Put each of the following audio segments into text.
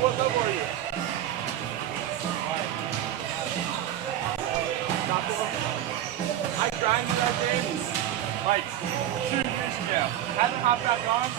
what level are you? Top four? I grinded that game like 2 years ago. Haven't hopped back on.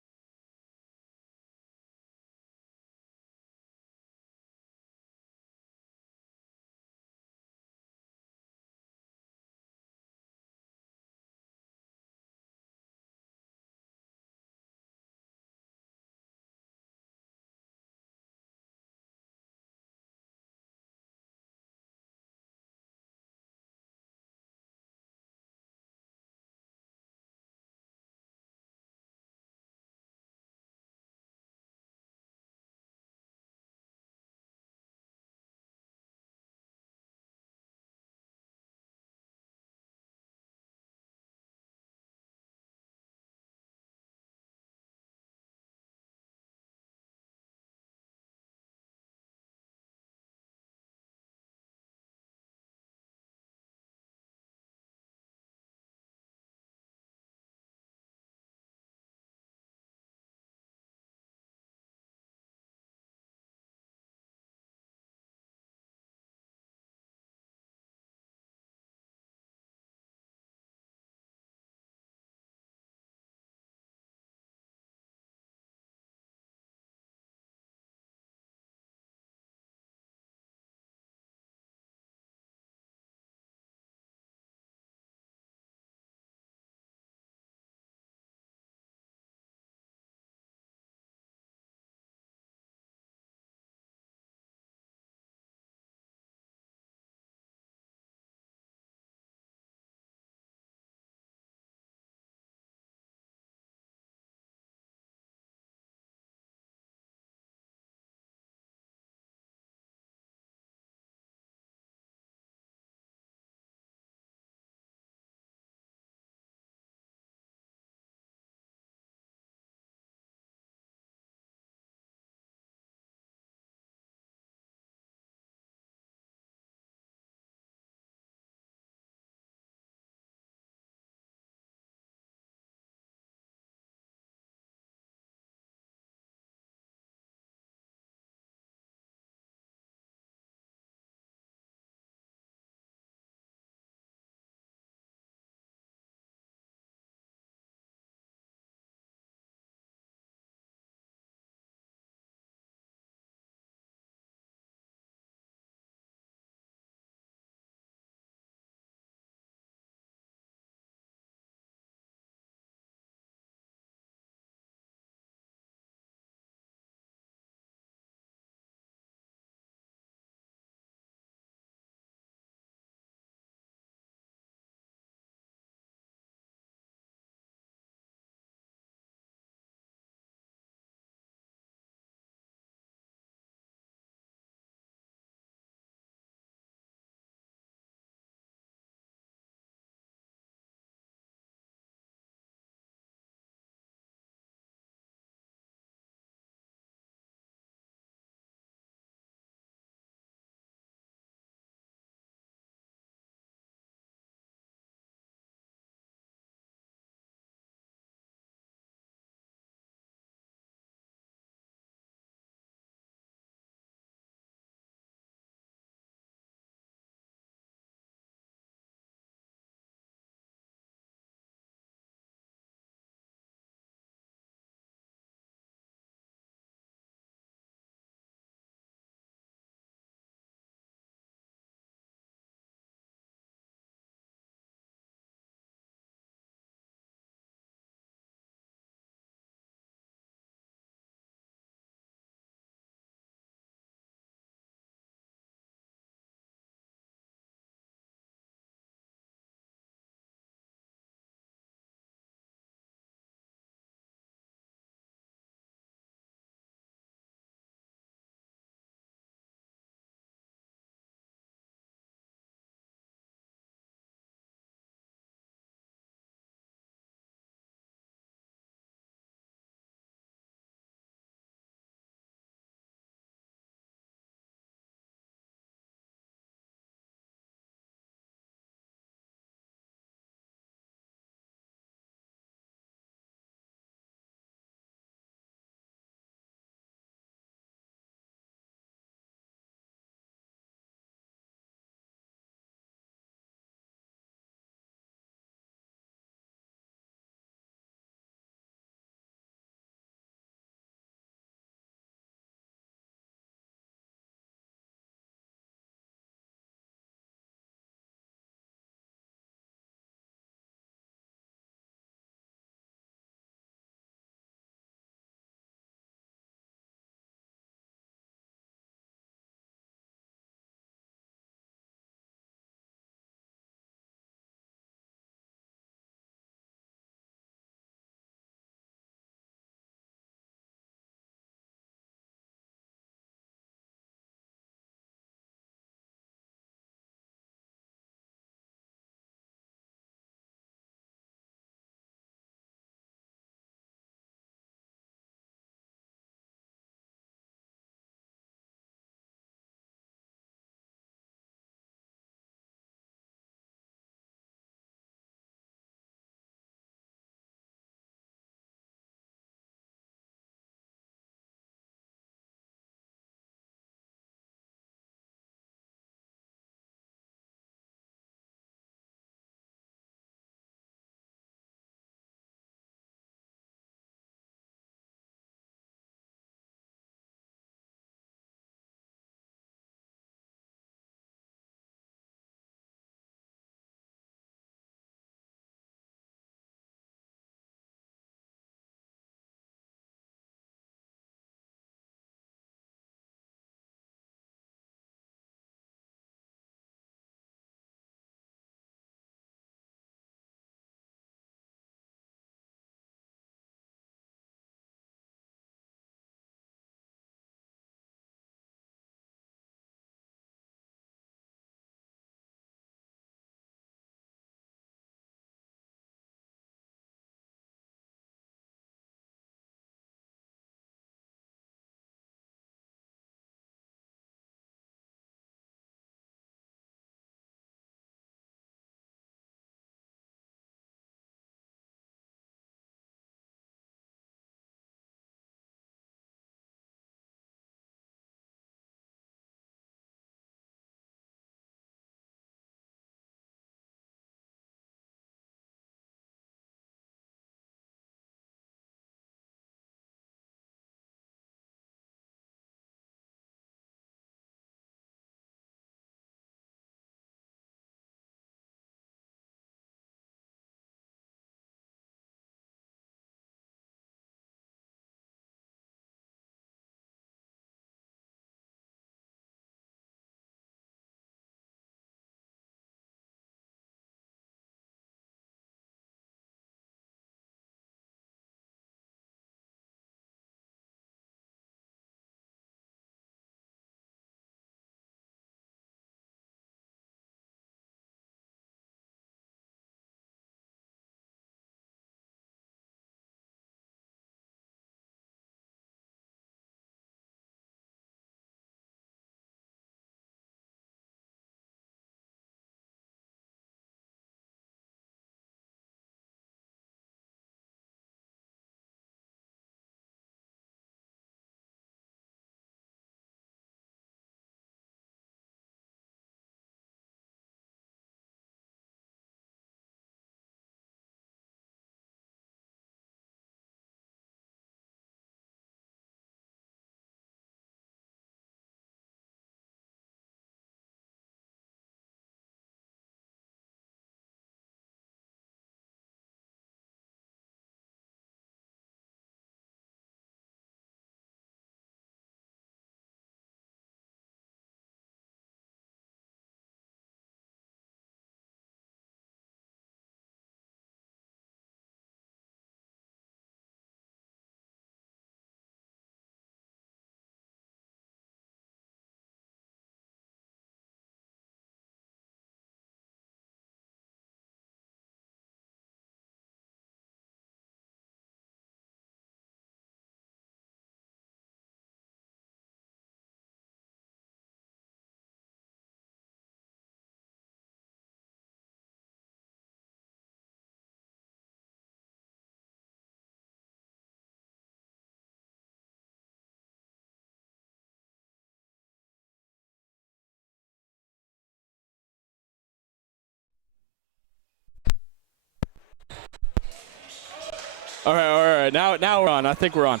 All right. Now we're on. I think we're on.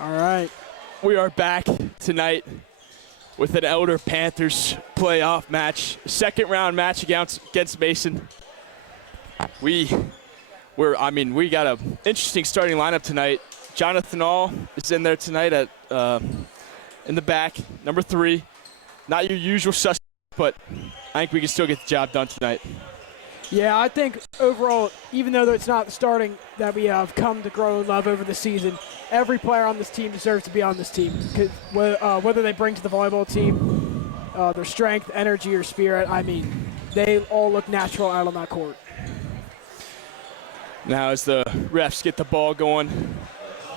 All right. We are back tonight with an Elder Panthers playoff match, second round match against Mason. We got an interesting starting lineup tonight. Jonathan All is in there tonight at in the back, number 3. Not your usual suspect, but I think we can still get the job done tonight. Yeah, I think overall, even though it's not the starting that we have come to grow and love over the season, every player on this team deserves to be on this team. Whether they bring to the volleyball team their strength, energy, or spirit, I mean, they all look natural out on that court. Now as the refs get the ball going,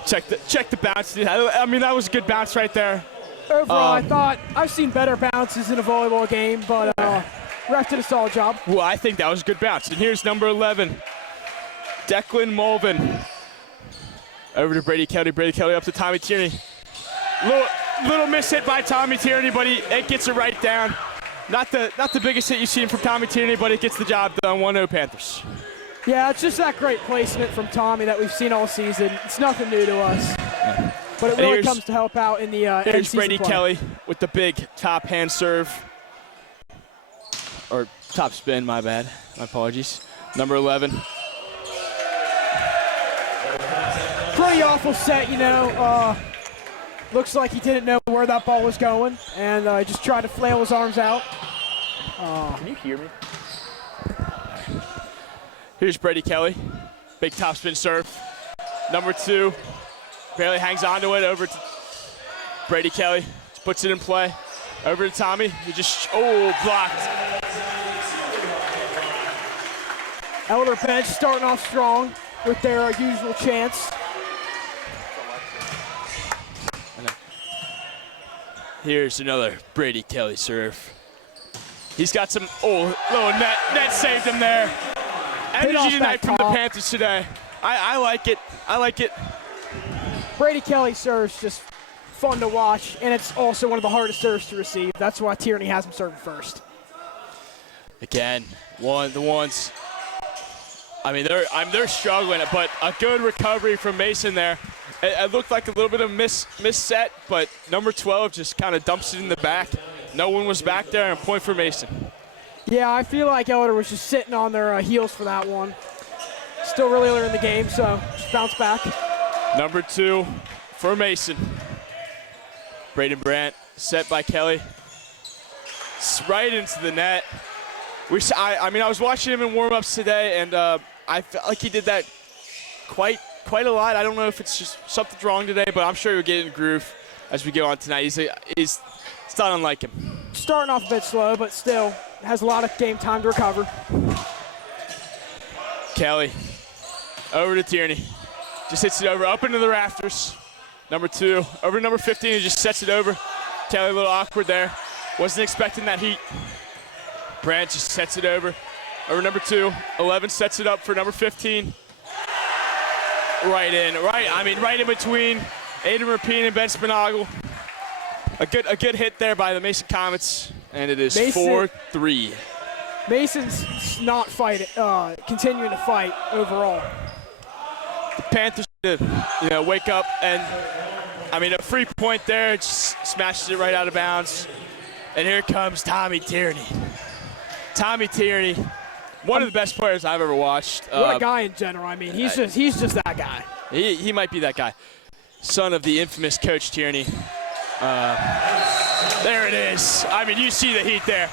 check the bounce. I mean, that was a good bounce right there. Overall, I thought I've seen better bounces in a volleyball game, but ref did a solid job. Well, I think that was a good bounce. And here's number 11, Declan Mulvin. Over to Brady Kelly. Brady Kelly up to Tommy Tierney. Little miss hit by Tommy Tierney, but it gets it right down. Not the biggest hit you've seen from Tommy Tierney, but it gets the job done. 1-0 Panthers. Yeah, it's just that great placement from Tommy that we've seen all season. It's nothing new to us. Yeah. But it really comes to help out in the here's Brady play. Kelly with the big top hand serve. Or top spin, my bad. My apologies. Number 11. Pretty awful set, you know. Looks like he didn't know where that ball was going, and just tried to flail his arms out. Can you hear me? Here's Brady Kelly. Big top spin serve. Number 2. Barely hangs onto it. Over to Brady Kelly. Just puts it in play. Over to Tommy. He just, blocked. Elder bench starting off strong with their usual chance. Here's another Brady Kelly serve. He's got some, little net saved him there. Energy tonight from the Panthers today. I like it. I like it. Brady Kelly serves just fun to watch, and it's also one of the hardest serves to receive. That's why Tierney has him serving first. Again, the ones. I mean, they're struggling, but a good recovery from Mason there. It looked like a little bit of miss set, but number 12 just kind of dumps it in the back. No one was back there, and point for Mason. Yeah, I feel like Elder was just sitting on their heels for that one. Still really early in the game, so just bounce back. Number 2 for Mason. Braden Brandt set by Kelly. It's right into the net. I was watching him in warm-ups today, and I felt like he did that quite a lot. I don't know if it's just something's wrong today, but I'm sure he'll get in the groove as we go on tonight. It's not unlike him. Starting off a bit slow, but still has a lot of game time to recover. Kelly over to Tierney. Just hits it over, up into the rafters. Number 2, over to number 15, he just sets it over. Kelly a little awkward there. Wasn't expecting that heat. Brandt just sets it over. Over number 2, 11 sets it up for number 15. Right in between Aiden Rapine and Ben Spinagle. A good hit there by the Mason Comets, and it is 4-3. Mason's not continuing to fight overall. The Panthers, wake up, and a free point there, just smashes it right out of bounds. And here comes Tommy Tierney. Tommy Tierney, one of the best players I've ever watched. What a guy in general. I mean, he's just that guy. He might be that guy. Son of the infamous Coach Tierney. There it is. I mean, you see the heat there.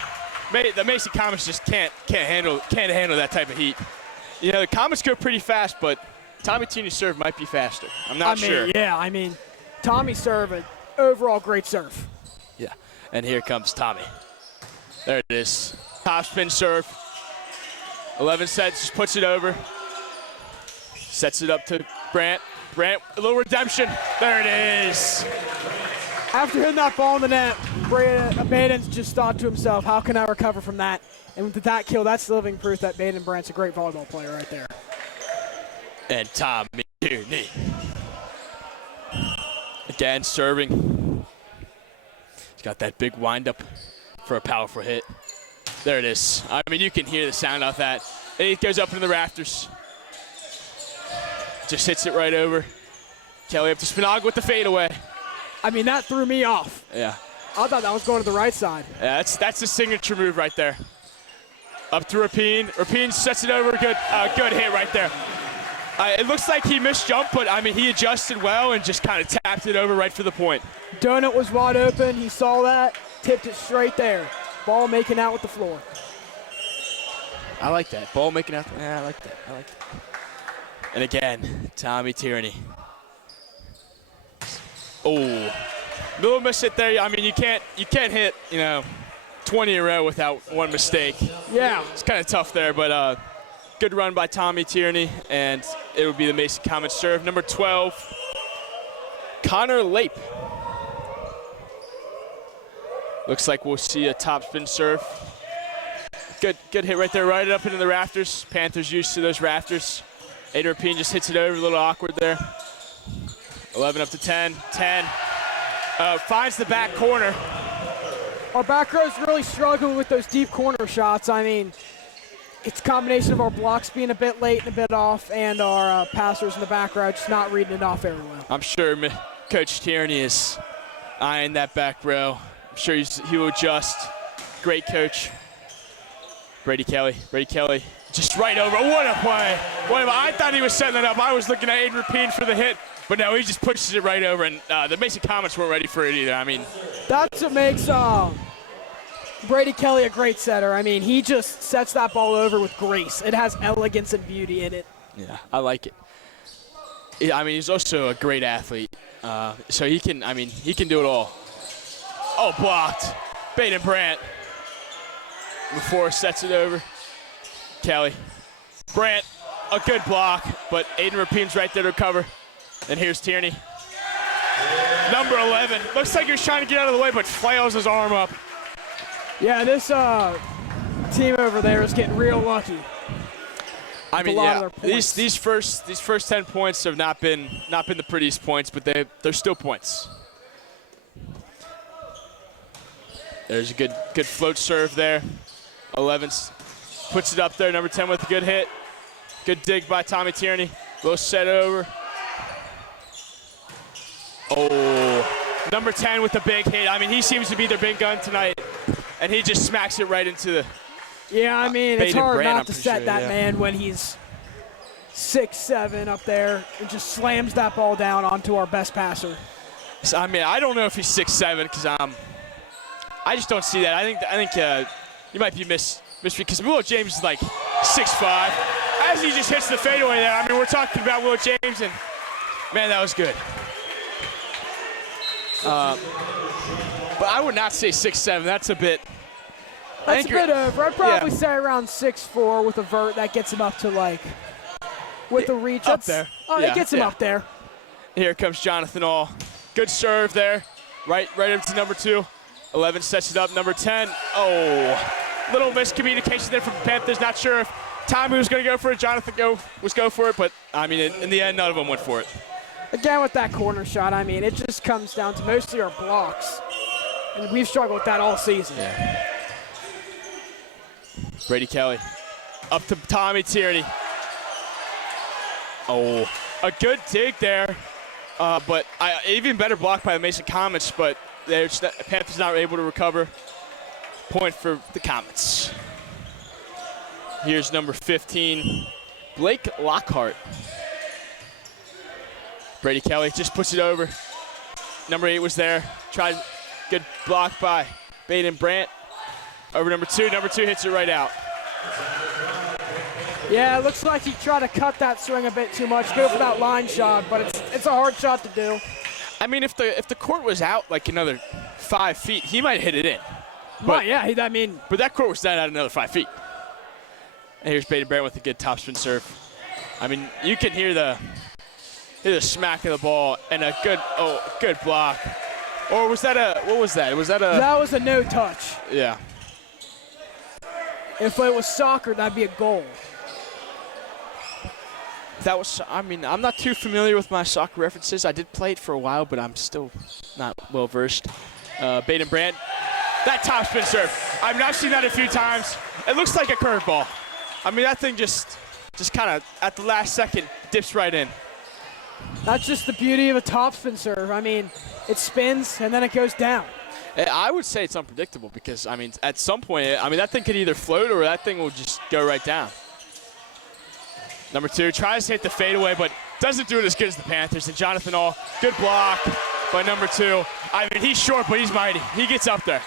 The Mason Comets just can't handle that type of heat. The Comets go pretty fast, but Tommy Tierney's serve might be faster. I'm not sure. Yeah, Tommy's serve, an overall great serve. Yeah, and here comes Tommy. There it is. Top spin serve. 11 sets, just puts it over. Sets it up to Brandt. Brandt, a little redemption. There it is. After hitting that ball in the net, Baden's just thought to himself, how can I recover from that? And with that kill, that's living proof that Baden Brandt's a great volleyball player right there. And Tommy Tierney. Again, serving. He's got that big windup for a powerful hit. There it is. I mean, you can hear the sound off that. And it goes up into the rafters. just hits it right over. Kelly up to Spinaga with the fadeaway. I mean, that threw me off. Yeah. I thought that was going to the right side. Yeah, that's the signature move right there. Up to Rapine. Rapine sets it over. Good hit right there. It looks like he missed jump, but I mean, he adjusted well and just kind of tapped it over right for the point. Donut was wide open. He saw that, tipped it straight there. Ball making out with the floor. I like that. Ball making out. Yeah, I like that. I like that. And again, Tommy Tierney. Oh, little miss hit there. I mean, you can't hit 20 in a row without one mistake. Yeah, it's kind of tough there, but good run by Tommy Tierney, and it would be the Mason Commons serve. Number 12, Connor Lape. Looks like we'll see a topspin serve. Good hit right there, right up into the rafters. Panthers used to those rafters. Aiden Rapine just hits it over, a little awkward there. 11 up to 10, 10. Finds the back corner. Our back row's really struggling with those deep corner shots. I mean, it's a combination of our blocks being a bit late and a bit off, and our passers in the back row just not reading it off very well. I'm sure Coach Tierney is eyeing that back row. I'm sure he will adjust. Great coach. Brady Kelly, just right over. What a play. I thought he was setting it up. I was looking at Aiden Rapine for the hit, but no, he just pushes it right over, and the Mason Commons weren't ready for it either. I mean, that's what makes Brady Kelly a great setter. I mean, he just sets that ball over with grace. It has elegance and beauty in it. Yeah, I like it. I mean, he's also a great athlete, so he can do it all. Oh, blocked. Baden Brandt. Before sets it over. Kelly. Brandt, a good block, but Aiden Rapine's right there to recover. And here's Tierney. Number 11. Looks like he was trying to get out of the way, but flails his arm up. Yeah, this team over there is getting real lucky. I mean, yeah, these first 10 points have not been the prettiest points, but they're still points. There's a good float serve there. 11 puts it up there. Number 10 with a good hit. Good dig by Tommy Tierney. Little set over. Oh, number 10 with a big hit. I mean, he seems to be their big gun tonight, and he just smacks it right into the. Yeah, I mean, it's hard Brand, not to set that man when he's 6'7" up there and just slams that ball down onto our best passer. So, I mean, I don't know if he's 6'7" because I just don't see that. I think you might be because Willow James is like 6'5". As he just hits the fadeaway there, I mean, we're talking about Willow James, and man, that was good. But I would not say 6'7". That's a bit. That's a bit over. I'd probably say around 6'4" with a vert. That gets him up to with the reach. Up there. It gets him up there. Here comes Jonathan All. Good serve there. Right up to number 2. 11 sets it up. Number 10. Oh, little miscommunication there from the Panthers. Not sure if Tommy was going to go for it. Jonathan was go for it, but I mean, in the end, none of them went for it. Again, with that corner shot, I mean, it just comes down to mostly our blocks, and we've struggled with that all season. Yeah. Brady Kelly up to Tommy Tierney. Oh, a good dig there, but even better block by the Mason Comets, but Panthers not able to recover. Point for the Comets. Here's number 15, Blake Lockhart. Brady Kelly just puts it over. Number 8 was there. Tried, good block by Baden Brandt. Over number 2. Number 2 hits it right out. Yeah, it looks like he tried to cut that swing a bit too much, go for that line shot, but it's a hard shot to do. I mean, if the court was out like another 5 feet, he might hit it in. But but that court was down at another 5 feet. And here's Baden Brandt with a good topspin serve. I mean, you can hear the smack of the ball and a good block. Or was that what was that? That was a no touch. Yeah. If it was soccer, that'd be a goal. That was, I mean, I'm not too familiar with my soccer references. I did play it for a while, but I'm still not well versed. Baden Brandt, that topspin serve. I mean, I've seen that a few times. It looks like a curveball. I mean, that thing just kind of at the last second dips right in. That's just the beauty of a topspin serve. I mean, it spins and then it goes down. I would say it's unpredictable because, I mean, at some point, I mean, that thing could either float or that thing will just go right down. Number 2 tries to hit the fadeaway, but doesn't do it as good as the Panthers. And Jonathan All, good block by number 2. I mean, he's short, but he's mighty. He gets up there.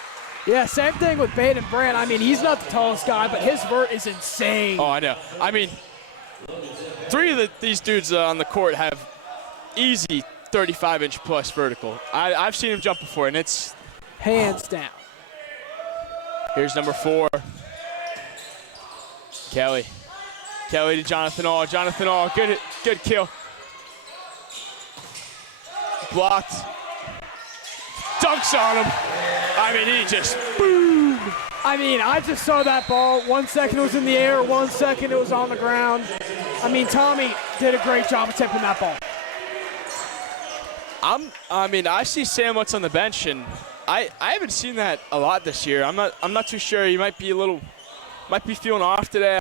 Yeah, same thing with Baden Brandt. I mean, he's not the tallest guy, but his vert is insane. Oh, I know. I mean, 3 of these dudes on the court have easy 35-inch plus vertical. I've seen him jump before, and it's hands down. Here's number 4. Kelly. Kelly to Jonathan All. Jonathan All, good kill. Blocked. Dunks on him. I mean, he just boom. I mean, I just saw that ball. 1 second it was in the air, 1 second it was on the ground. I mean, Tommy did a great job of tipping that ball. I mean, I see Sam Lutz on the bench, and I haven't seen that a lot this year. I'm not too sure. He might be feeling off today.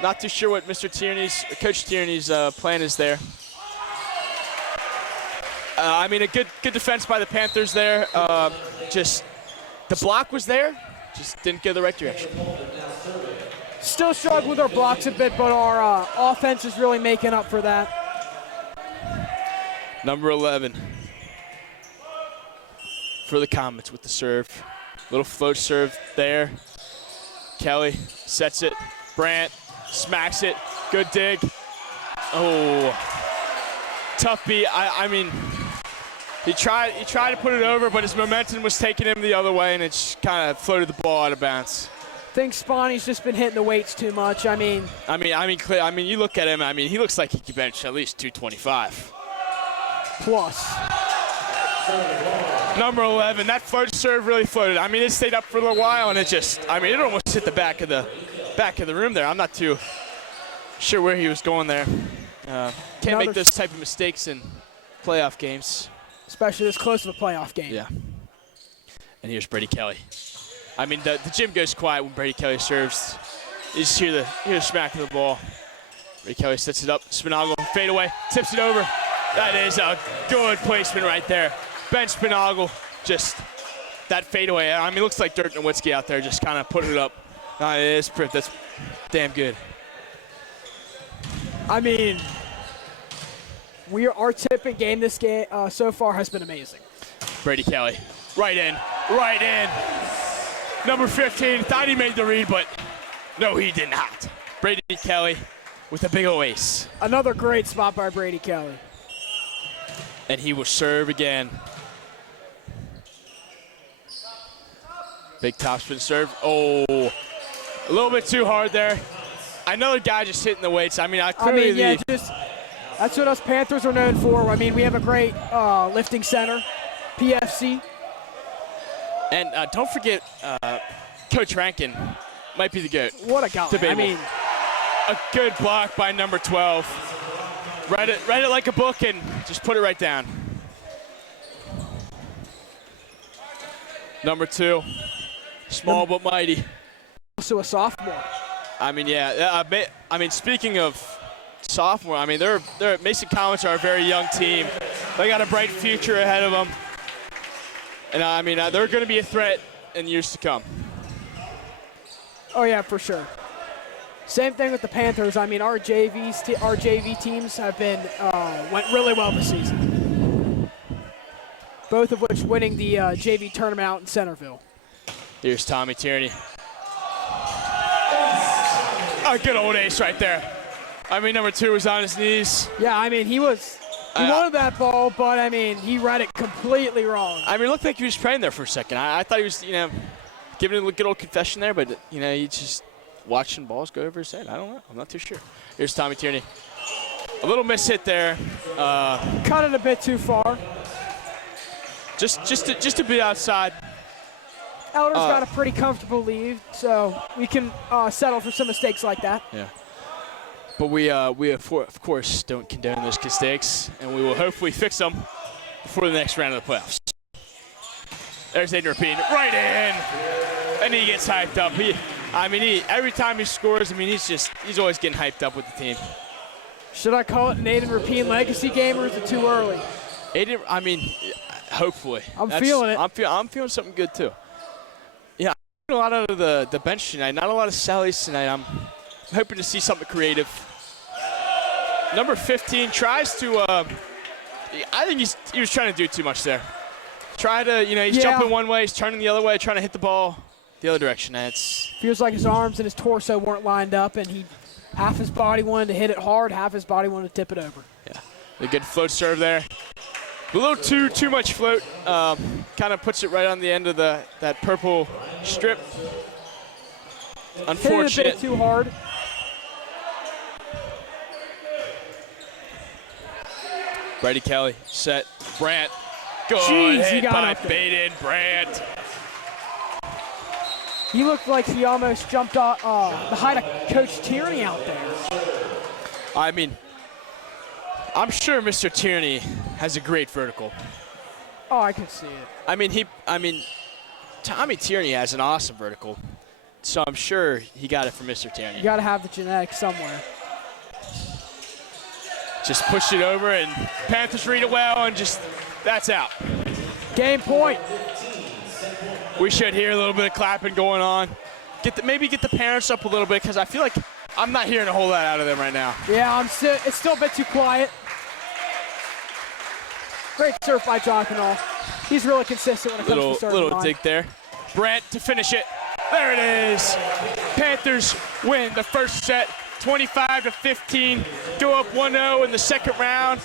Not too sure what Coach Tierney's plan is there. I mean, a good defense by the Panthers there. Just the block was there, just didn't go the right direction. Still struggle with our blocks a bit, but our offense is really making up for that. Number 11 for the Comets with the serve. Little float serve there. Kelly sets it. Brandt smacks it. Good dig. Oh, tough beat. I mean, he tried to put it over, but his momentum was taking him the other way, and it just kind of floated the ball out of bounds. I think Spawny's just been hitting the weights too much. I mean, you look at him. I mean, he looks like he could bench at least 225 plus. Number 11, that float serve really floated. I mean, it stayed up for a little while, and it almost hit the back of the room there. I'm not too sure where he was going there. Can't make those type of mistakes in playoff games, especially this close to a playoff game. Yeah. And here's Brady Kelly. I mean, the gym goes quiet when Brady Kelly serves. You just hear the smack of the ball. Brady Kelly sets it up. Spinagle, fade away, tips it over. That is a good placement right there. Ben Spinagle, just that fadeaway. I mean, it looks like Dirk Nowitzki out there just kind of putting it up. That's damn good. I mean, our tipping game this game so far has been amazing. Brady Kelly, right in. Number 15, thought he made the read, but no, he did not. Brady Kelly with a big ol' ace. Another great spot by Brady Kelly. And he will serve again. Big topspin serve. Oh, a little bit too hard there. Another guy just hitting the weights. I mean, that's what us Panthers are known for. I mean, we have a great lifting center, PFC. And don't forget, Coach Rankin might be the GOAT. What a guy. Debatable. I mean, a good block by number 12. Write it like a book and just put it right down. Number 2, small but mighty. Also a sophomore. I mean, yeah. I mean, speaking of sophomore, I mean, Mason Comets are a very young team. They got a bright future ahead of them. And I mean, they're going to be a threat in years to come. Oh yeah, for sure. Same thing with the Panthers. I mean, our JV teams have been went really well this season. Both of which winning the JV tournament out in Centerville. Here's Tommy Tierney. A good old ace right there. I mean, number 2 was on his knees. Yeah, I mean, he wanted that ball, but I mean, he read it completely wrong. I mean, it looked like he was praying there for a second. I thought he was, giving a good old confession there, but he just watching balls go over his head. I don't know. I'm not too sure. Here's Tommy Tierney. A little miss hit there. Cut it a bit too far. Just a bit outside. Elder's got a pretty comfortable lead, so we can settle for some mistakes like that. Yeah. But we of course don't condone those mistakes, and we will hopefully fix them before the next round of the playoffs. There's Aiden Rapine, right in, and he gets hyped up. Every time he scores, I mean, he's always getting hyped up with the team. Should I call it an Aiden Rapine legacy game, or is it too early? Aiden, I mean, hopefully. I'm feeling it. I'm feeling something good too. Yeah, I'm a lot out of the bench tonight. Not a lot of sallies tonight. I'm hoping to see something creative. Number 15 tries to. I think he was trying to do too much there. Try to, he's jumping one way, he's turning the other way, trying to hit the ball the other direction. It's feels like his arms and his torso weren't lined up, and half his body wanted to hit it hard, half his body wanted to tip it over. Yeah, a good float serve there. A little too much float. Kind of puts it right on the end of that purple strip. Unfortunate. Hit it a bit too hard. Brady Kelly set. Brandt. Good Jeez, hit he got by up there. Baden Brandt. He looked like he almost jumped off the height of Coach Tierney out there. I mean, I'm sure Mr. Tierney has a great vertical. Oh, I could see it. I mean, Tommy Tierney has an awesome vertical, so I'm sure he got it from Mr. Tierney. You got to have the genetics somewhere. Just pushed it over, and Panthers read it well, and that's out. Game point. We should hear a little bit of clapping going on. Maybe get the parents up a little bit, because I feel like I'm not hearing a whole lot out of them right now. Yeah, it's still a bit too quiet. Great serve by Jocknall. He's really consistent when it comes to serving. Little dig there. Brandt to finish it. There it is. Panthers win the first set, 25-15. Go up 1-0 in the second round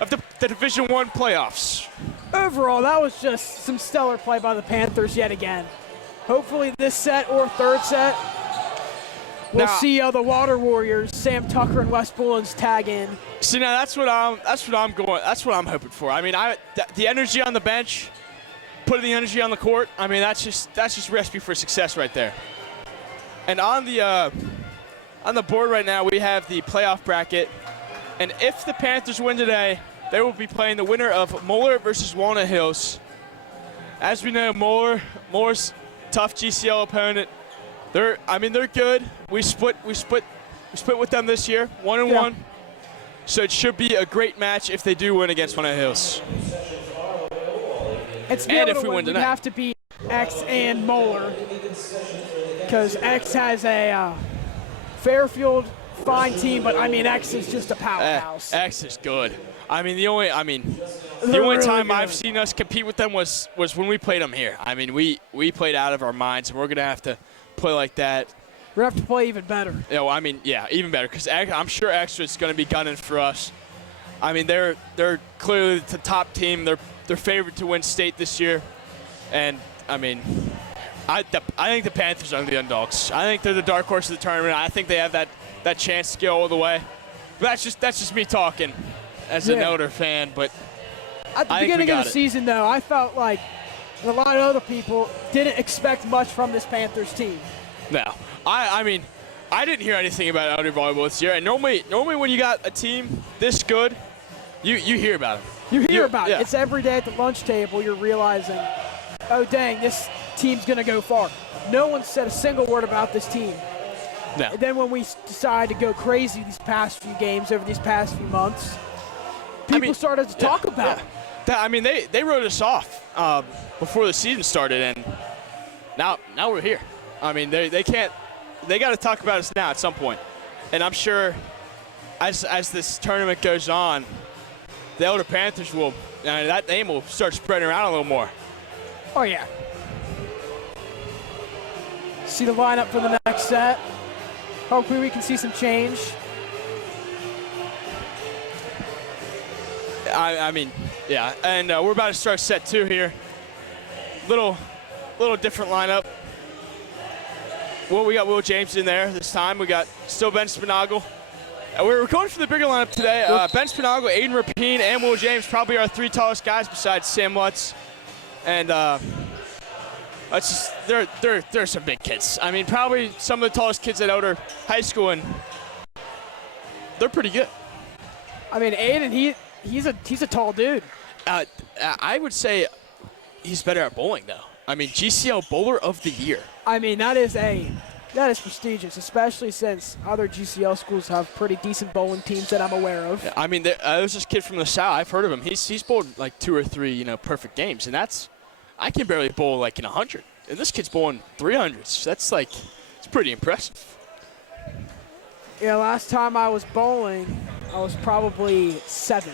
of the Division I playoffs. Overall, that was just some stellar play by the Panthers yet again. Hopefully this set or third set, we'll see the Water Warriors, Sam Tucker and Wes Bullens tag in. See, now that's what I'm hoping for. I mean, the energy on the bench, putting the energy on the court. I mean, that's just recipe for success right there. And on the board right now, we have the playoff bracket, and if the Panthers win today, they will be playing the winner of Moeller versus Walnut Hills. As we know, Moeller's tough GCL opponent. They're good. We split with them this year, 1-1. So it should be a great match if they do win against Walnut Hills. And if we win tonight, we have to beat X and Moeller, because X has a Fairfield fine team, but I mean X is just a powerhouse. X is good. I mean the only time I've seen us compete with them was when we played them here. I mean we played out of our minds, and we're gonna have to play like that. We're gonna have to play even better. Even better, because I'm sure X is gonna be gunning for us. I mean they're clearly the top team. They're favored to win state this year, and I mean I think the Panthers are the underdogs. I think they're the dark horse of the tournament. I think they have that chance to go all the way. But that's just me talking as an Elder fan. But at the beginning of the season, though, I felt like a lot of other people didn't expect much from this Panthers team. No, I mean, I didn't hear anything about Elder volleyball this year. And normally when you got a team this good, you hear about it. You hear about it. It's every day at the lunch table you're realizing, oh dang, this team's gonna go far. No one said a single word about this team. No. And then when we decided to go crazy these past few games over these past few months, people started to talk about it. I mean, they wrote us off before the season started, and now we're here. I mean, they got to talk about us now at some point. And I'm sure as this tournament goes on, the Elder Panthers that name will start spreading around a little more. Oh yeah. See the lineup for the next set. Hopefully we can see some change. I mean, yeah, and we're about to start set 2 here. Little different lineup. Well, we got Will James in there this time. We got still Ben Spinagle. We're going for the bigger lineup today. Ben Spinagle, Aiden Rapine, and Will James, probably our 3 tallest guys besides Sam Lutz. And they're some big kids. I mean, probably some of the tallest kids at Elder High School, and they're pretty good. I mean, Aiden, he's a tall dude. I would say he's better at bowling, though. I mean, GCL Bowler of the Year. I mean, that is a That is prestigious, especially since other GCL schools have pretty decent bowling teams that I'm aware of. Yeah, I mean, there's this kid from the South. I've heard of him. He's bowled like 2 or 3, perfect games, and I can barely bowl like in 100, and this kid's bowling 300s. That's like, it's pretty impressive. Yeah, last time I was bowling, I was probably 7.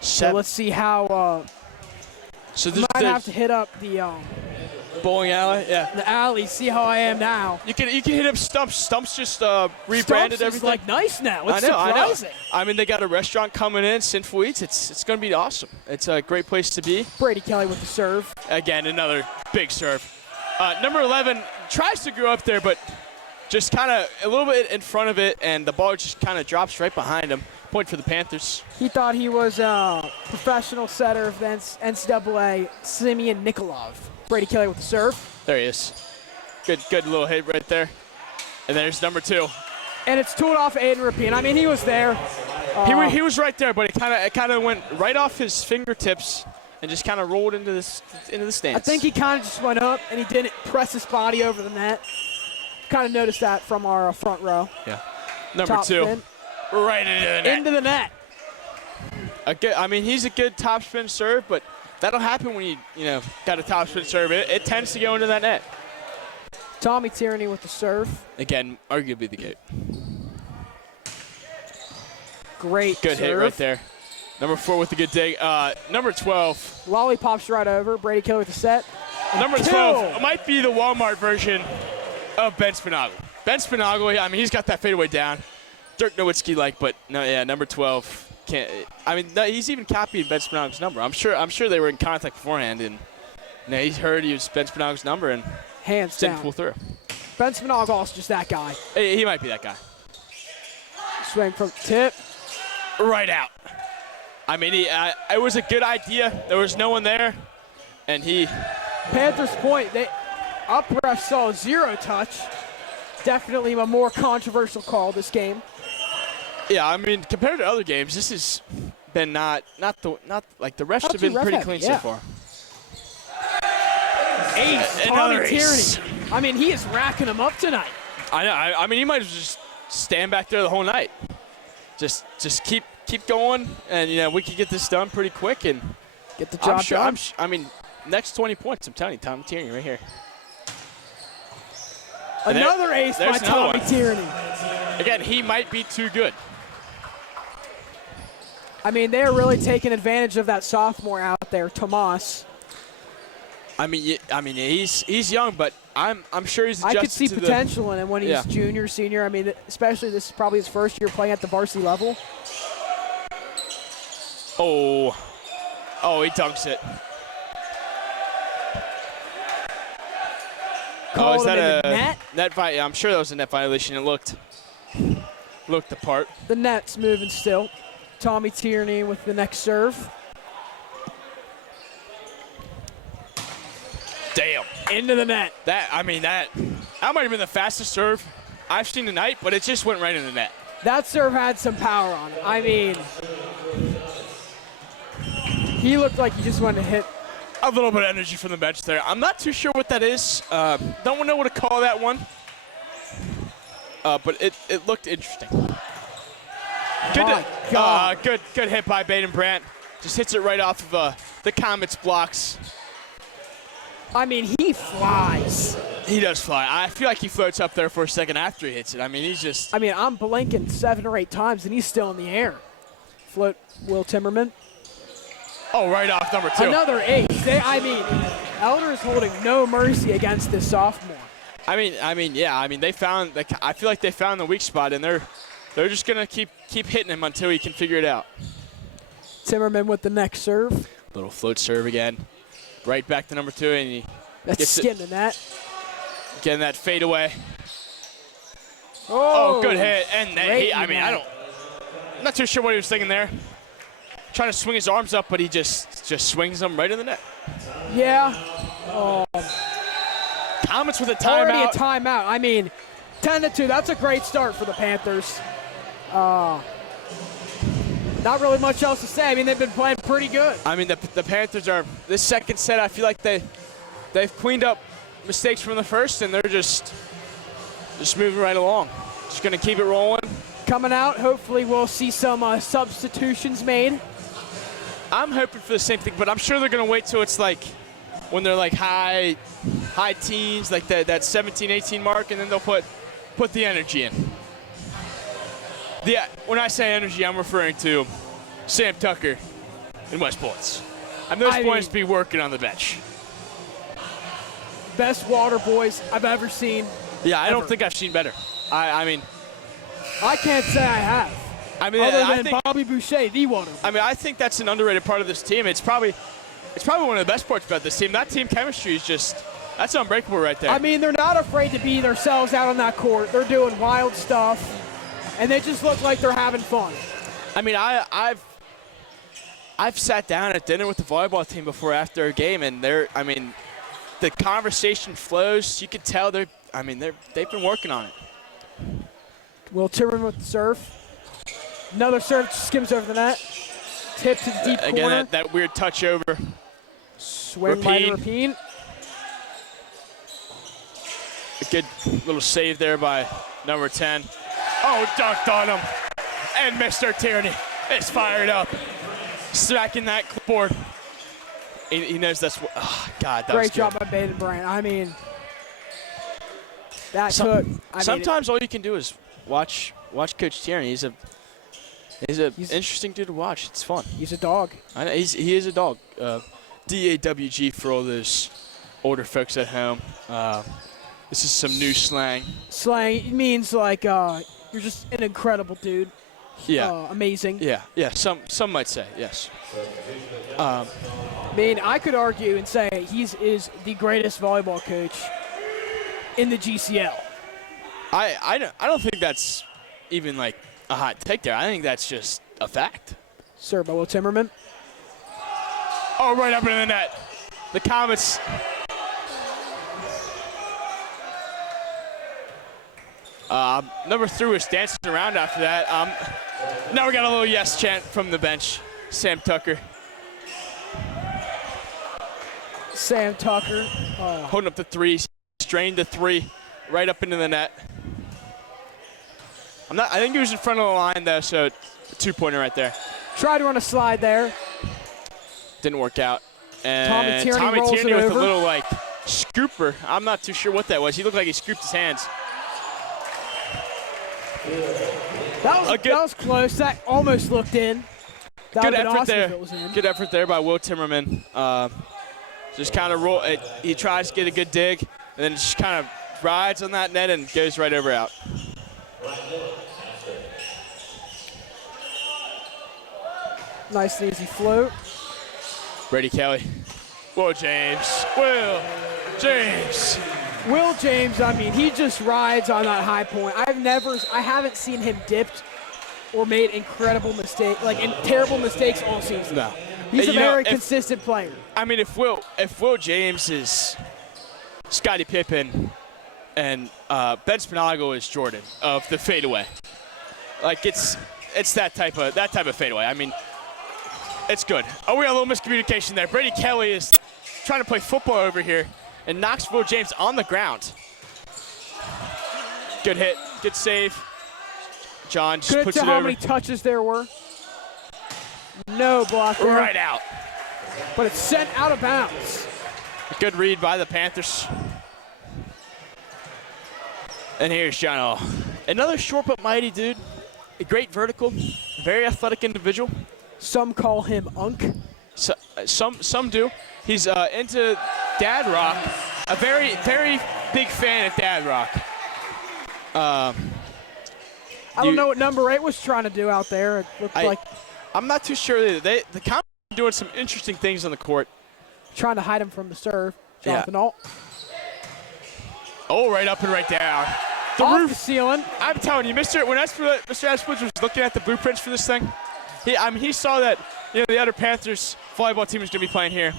So let's see how. So might have to hit up the bowling alley, yeah. The alley, see how I am now. You can hit up Stumps. Stumps just rebranded Stumps everything. Is like nice now. It's I know. surprising. I mean, they got a restaurant coming in, Sinful Eats. It's going to be awesome. It's a great place to be. Brady Kelly with the serve. Again, another big serve. Number 11 tries to go up there, but just kind of a little bit in front of it, and the ball just kind of drops right behind him. Point for the Panthers. He thought he was a professional setter of the NCAA, Simeon Nikolov. Brady Kelly with the serve. There he is. Good little hit right there. And there's number 2. And it's tooled off Aiden Rapine. I mean, he was there. He was right there, but it kind of went right off his fingertips and just kind of rolled into the stands. I think he kind of just went up and he didn't press his body over the net. Kind of noticed that from our front row. Yeah. Number Top 2. spin. Right into the net. Into the net. I mean, he's a good top spin serve, but that'll happen when you got a top spin serve. It tends to go into that net. Tommy Tierney with the serve. Again, arguably the GOAT. Great Good serve. hit right there. Number 4 with the good dig. Number 12. Lollipops right over. Brady Kelly with the set. Number 12 might be the Walmart version of Ben Spinagle. Ben Spinagle, I mean, he's got that fadeaway down. Dirk Nowitzki-like, but no, yeah, number 12 can't. I mean, he's even copied Ben Spinagle's number. I'm sure they were in contact beforehand, and he heard he was Ben Spinagle's number and hands didn't down. pull through. Ben Spinagle's just that guy. He might be that guy. Swing from tip. Right out. I mean, it was a good idea. There was no one there, and he. Panthers point. Up ref saw 0 touch. Definitely a more controversial call this game. Yeah, I mean, compared to other games, this has been not like the refs have been pretty clean so far. Ace, Tommy Tierney. I mean, he is racking them up tonight. I know. I mean, he might as well just stand back there the whole night. Just keep going, and we can get this done pretty quick and get the job done. I mean, next 20 points. I'm telling you, Tommy Tierney right here. Another ace by Tommy Tierney. Again, he might be too good. I mean, they're really taking advantage of that sophomore out there, Tomas. I mean, he's young, but I'm sure he's adjusted. I could see potential in him when he's junior, senior. I mean, especially this is probably his first year playing at the varsity level. Oh, he dunks it. Is that a net violation? Yeah, I'm sure that was a net violation. It looked the part. The net's moving still. Tommy Tierney with the next serve. Damn. Into the net. That might have been the fastest serve I've seen tonight, but it just went right in the net. That serve had some power on it. I mean, he looked like he just wanted to hit. A little bit of energy from the bench there. I'm not too sure what that is. Don't know what to call that one. But it looked interesting. Good hit by Baden Brandt. Just hits it right off of the Comets blocks. I mean, he flies. He does fly. I feel like he floats up there for a second after he hits it. I mean, he's just. I mean, I'm blinking 7 or 8 times, and he's still in the air. Float Will Timmerman. Oh, right off number 2. Another ace. Elder is holding no mercy against this sophomore. I mean, they found. I feel like they found the weak spot, and they're just gonna keep hitting him until he can figure it out. Timmerman with the next serve. Little float serve again, right back to number 2, and he gets skinned in that. Getting that fade away. Oh, good hit, and I'm not too sure what he was thinking there. Trying to swing his arms up, but he just swings them right in the net. Yeah. Comets with a timeout. Already a timeout. I mean, 10-2. That's a great start for the Panthers. Not really much else to say. I mean, they've been playing pretty good. I mean, the Panthers are this second set. I feel like they've cleaned up mistakes from the first, and they're just Just moving right along. Just going to keep it rolling. Coming out, hopefully we'll see some substitutions made. I'm hoping for the same thing, but I'm sure they're going to wait till it's like when they're like high teens, like that 17, 18 mark, and then they'll put the energy in. When I say energy, I'm referring to Sam Tucker and West Points. And those boys be working on the bench. Best water boys I've ever seen. Yeah, I don't think I've seen better. I mean, I can't say I have. I mean, other than Bobby Boucher, the water boy. I mean, I think that's an underrated part of this team. It's probably one of the best parts about this team. That team chemistry is that's unbreakable right there. I mean, they're not afraid to be themselves out on that court. They're doing wild stuff, and they just look like they're having fun. I mean, I've sat down at dinner with the volleyball team before after a game, and the conversation flows. You can tell they've been working on it. Will Timmerman with the serve. Another serve skims over the net. Tip to the deep corner. Again, that weird touch over. Swing by Rapine. A good little save there by number 10. Oh, dunked on him. And Mr. Tierney is fired up. Smacking that clipboard. He knows that's what. Oh, God, that Great was job good. by Baden Bryant. I mean, that sometimes all you can do is watch Coach Tierney. He's an interesting dude to watch. It's fun. He's a dog. I know, he is a dog. DAWG for all those older folks at home. This is some new slang. Slang means like you're just an incredible dude. Yeah. Amazing. Yeah. Some might say yes. I mean, I could argue and say he is the greatest volleyball coach in the GCL. I don't think that's even like a hot take there. I think that's just a fact. Serve by Will Timmerman. Oh, right up into the net. The Comets. Number 3 was dancing around after that. Now we got a little yes chant from the bench. Sam Tucker. Sam Tucker. Holding up the 3, strained the 3 right up into the net. I think he was in front of the line though, so a 2-pointer right there. Tried to run a slide there. Didn't work out. And Tommy Tierney rolls with it over. a little like scooper. I'm not too sure what that was. He looked like he scooped his hands. That was close. That almost looked in. Good effort there. Good effort there by Will Timmerman. Just kind of roll. He tries to get a good dig, and then just kind of rides on that net and goes right over out. Nice and easy float. Brady Kelly. Will James. Will James, I mean, he just rides on that high point. I haven't seen him dipped or made incredible mistakes, terrible mistakes all season. No. He's a very consistent player. I mean, if Will James is Scottie Pippen and Ben Spinago is Jordan of the fadeaway, like it's that type of fadeaway. I mean, it's good. Oh, we got a little miscommunication there. Brady Kelly is trying to play football over here and knocks Will James on the ground. Good hit, good save. John just puts it over. How many touches there were? No block there. Right out. But it's sent out of bounds. A good read by the Panthers. And here's John O. Another short but mighty dude. A great vertical, very athletic individual. Some call him Unk. So, some do. He's into Dad Rock. A very, very big fan of Dad Rock. I don't know what number 8 was trying to do out there. It looked like I'm not too sure. The Comets are doing some interesting things on the court. Trying to hide him from the serve. Jonathan Alt. Oh, right up and right down. Off the ceiling. I'm telling you, Mr. Ashwoods was looking at the blueprints for this thing, he saw that the other Panthers volleyball team was going to be playing here,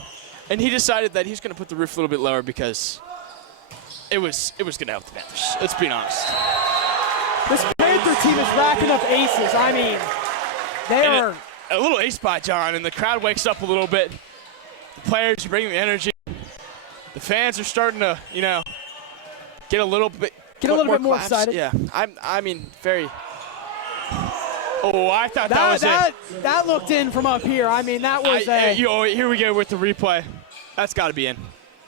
and he decided that he's going to put the roof a little bit lower because it was going to help the Panthers. Let's be honest. This Panther team is racking up aces. I mean, they are. A little ace by John, and the crowd wakes up a little bit. The players are bringing the energy. The fans are starting to, get a little bit Get a little bit more collapse. excited. Yeah, I mean, very. Oh, I thought that was it. That looked in from up here. I mean, that was here we go with the replay. That's got to be in.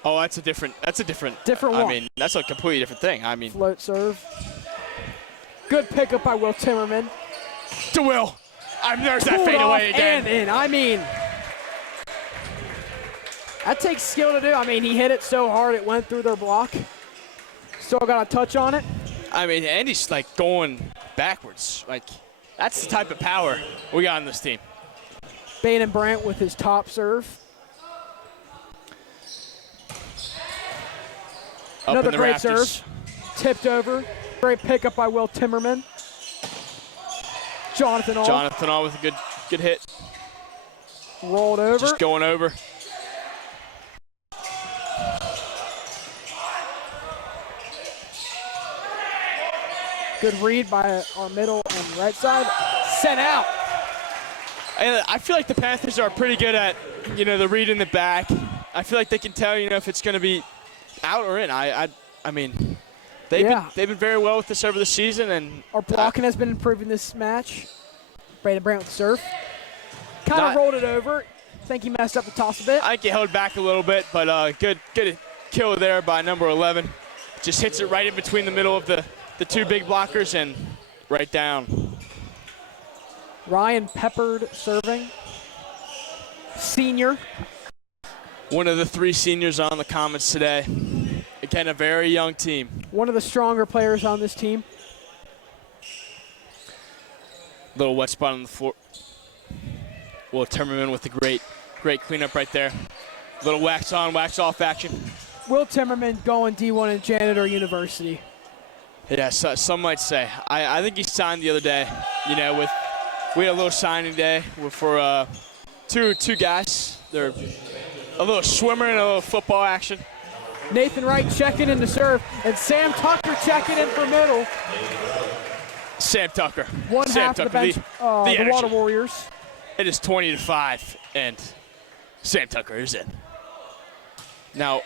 Oh, that's a different one. I mean, that's a completely different thing. I mean, float serve. Good pickup by Will Timmerman. To Will. There's that fade away again. And in. I mean, that takes skill to do. I mean, he hit it so hard it went through their block. Still got a touch on it. I mean, Andy's like going backwards. Like, that's the type of power we got on this team. Bain and Brandt with his top serve. Another great serve. Tipped over. Great pickup by Will Timmerman. Jonathan All with a good hit. Rolled over. Just going over. Good read by our middle and right side. Sent out. And I feel like the Panthers are pretty good at, the read in the back. I feel like they can tell, if it's going to be out or in. I mean, they've been very well with this over the season, and our blocking has been improving this match. Braden Brandt with the serve. Kind of rolled it over. I think he messed up the toss a bit. I think he held back a little bit, but good kill there by number 11. Just hits it right in between the middle of the two big blockers and right down. Ryan Peppard serving. Senior. One of the 3 seniors on the comments today. Again, a very young team. One of the stronger players on this team. Little wet spot on the floor. Will Timmerman with the great cleanup right there. Little wax on, wax off action. Will Timmerman going D1 in Janitor University. Yeah, some might say. I think he signed the other day. We had a little signing day for two guys. They're a little swimmer and a little football action. Nathan Wright checking in to serve, and Sam Tucker checking in for middle. Sam Tucker. Half of the bench, the Water Warriors. It is 20-5, and Sam Tucker is in. Now,